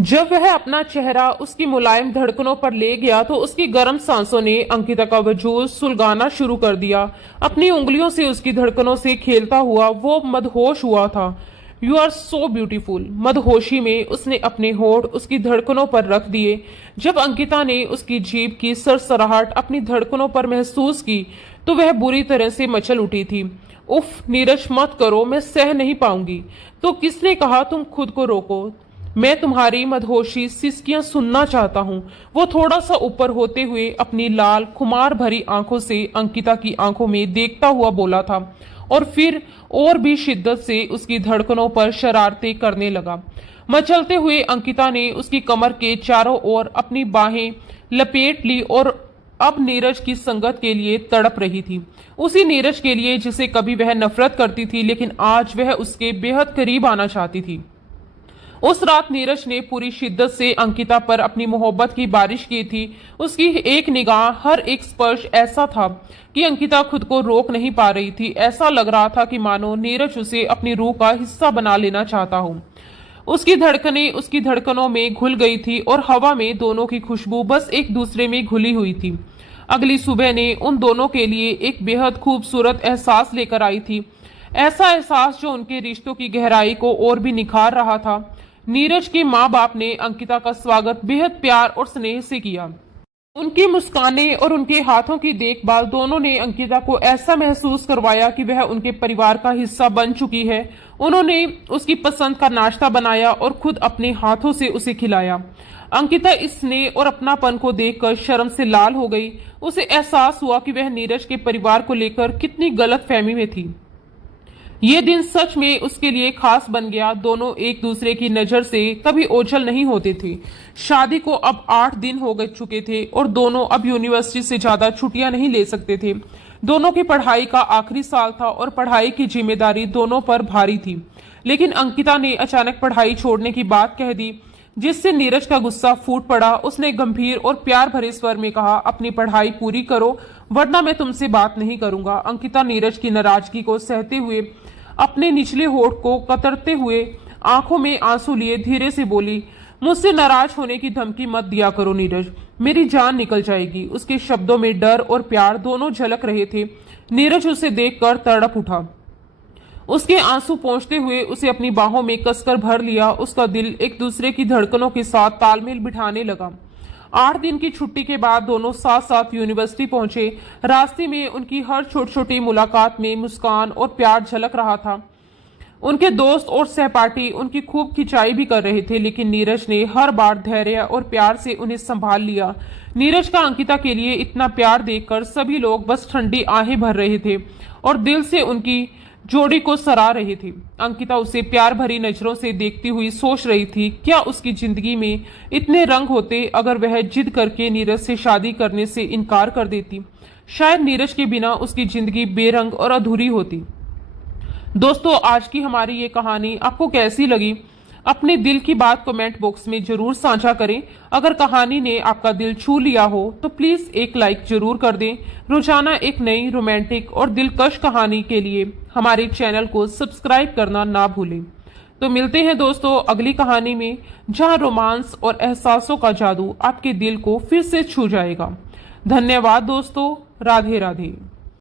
जब वह अपना चेहरा उसकी मुलायम धड़कनों पर ले गया तो उसकी गर्म सांसों ने अंकिता का वजूद सुलगाना शुरू कर दिया। अपनी उंगलियों से उसकी धड़कनों से खेलता हुआ वो मदहोश हुआ था। You are so beautiful. मदहोशी में उसने अपने होठ उसकी धड़कनों पर रख दिए। जब अंकिता ने उसकी जीभ की सरसराहट अपनी धड़कनों पर महसूस की तो वह बुरी तरह से मचल उठी थी। उफ, नीरज मत करो, मैं सह नहीं पाऊंगी। तो किसने कहा तुम खुद को रोको? मैं तुम्हारी मदहोशी सिसकियां सुनना चाहता हूँ। वो थोड़ा सा ऊपर होते हुए अपनी लाल खुमार भरी आंखों से अंकिता की आंखों में देखता हुआ बोला था और फिर और भी शिद्दत से उसकी धड़कनों पर शरारतें करने लगा। मचलते हुए अंकिता ने उसकी कमर के चारों ओर अपनी बाहें लपेट ली और अब नीरज की संगत के लिए तड़प रही थी। उसी नीरज के लिए जिसे कभी वह नफरत करती थी, लेकिन आज वह उसके बेहद करीब आना चाहती थी। उस रात नीरज ने पूरी शिद्दत से अंकिता पर अपनी मोहब्बत की बारिश की थी। उसकी एक निगाह, हर एक स्पर्श ऐसा था कि अंकिता खुद को रोक नहीं पा रही थी। ऐसा लग रहा था कि मानो नीरज उसे अपनी रूह का हिस्सा बना लेना चाहता हो। उसकी धड़कनें उसकी धड़कनों में घुल गई थी और हवा में दोनों की खुशबू बस एक दूसरे में घुली हुई थी। अगली सुबह ने उन दोनों के लिए एक बेहद खूबसूरत एहसास लेकर आई थी। ऐसा एहसास जो उनके रिश्तों की गहराई को और भी निखार रहा था। नीरज के माँ बाप ने अंकिता का स्वागत बेहद प्यार और स्नेह से किया। उनकी मुस्कानें और उनके हाथों की देखभाल दोनों ने अंकिता को ऐसा महसूस करवाया कि वह उनके परिवार का हिस्सा बन चुकी है। उन्होंने उसकी पसंद का नाश्ता बनाया और खुद अपने हाथों से उसे खिलाया। अंकिता इस स्नेह और अपनापन को देखकर शर्म से लाल हो गई। उसे एहसास हुआ कि वह नीरज के परिवार को लेकर कितनी गलतफहमी में थी। ये दिन सच में उसके लिए खास बन गया। दोनों एक दूसरे की नजर से कभी ओझल नहीं होते थे। शादी को अब 8 दिन हो गए चुके थे और दोनों अब यूनिवर्सिटी से ज्यादा छुट्टियां नहीं ले सकते थे। दोनों की पढ़ाई का आखिरी साल था और पढ़ाई की जिम्मेदारी दोनों पर भारी थी। लेकिन अंकिता ने अचानक पढ़ाई छोड़ने की बात कह दी, जिससे नीरज का गुस्सा फूट पड़ा। उसने गंभीर और प्यार भरे स्वर में कहा, अपनी पढ़ाई पूरी करो वरना मैं तुमसे बात नहीं करूंगा। अंकिता नीरज की नाराजगी को सहते हुए अपने निचले होठ को कतरते हुए आंखों में आंसू लिए धीरे से बोली, मुझसे नाराज होने की धमकी मत दिया करो नीरज, मेरी जान निकल जाएगी। उसके शब्दों में डर और प्यार दोनों झलक रहे थे। नीरज उसे देखकर तड़प उठा। उसके आंसू पहुंचते हुए उसे अपनी बाहों में कसकर भर लिया। उसका दिल एक दूसरे की धड़कनों के साथ तालमेल बिठाने लगा। 8 दिन की छुट्टी के बाद दोनों साथ साथ यूनिवर्सिटी पहुंचे। रास्ते में उनकी हर छोटी छोटी मुलाकात में मुस्कान और प्यार झलक रहा था। उनके दोस्त और सहपाठी उनकी खूब खिंचाई भी कर रहे थे, लेकिन नीरज ने हर बार धैर्य और प्यार से उन्हें संभाल लिया। नीरज का अंकिता के लिए इतना प्यार देखकर सभी लोग बस ठंडी आहें भर रहे थे और दिल से उनकी जोड़ी को सराह रही थी। अंकिता उसे प्यार भरी नजरों से देखती हुई सोच रही थी, क्या उसकी जिंदगी में इतने रंग होते अगर वह जिद करके नीरज से शादी करने से इनकार कर देती। शायद नीरज के बिना उसकी जिंदगी बेरंग और अधूरी होती। दोस्तों, आज की हमारी ये कहानी आपको कैसी लगी? अपने दिल की बात कमेंट बॉक्स में जरूर साझा करें। अगर कहानी ने आपका दिल छू लिया हो तो प्लीज एक लाइक जरूर कर दें। रोजाना एक नई रोमांटिक और दिलकश कहानी के लिए हमारे चैनल को सब्सक्राइब करना ना भूलें। तो मिलते हैं दोस्तों अगली कहानी में, जहां रोमांस और एहसासों का जादू आपके दिल को फिर से छू जाएगा। धन्यवाद दोस्तों। राधे राधे।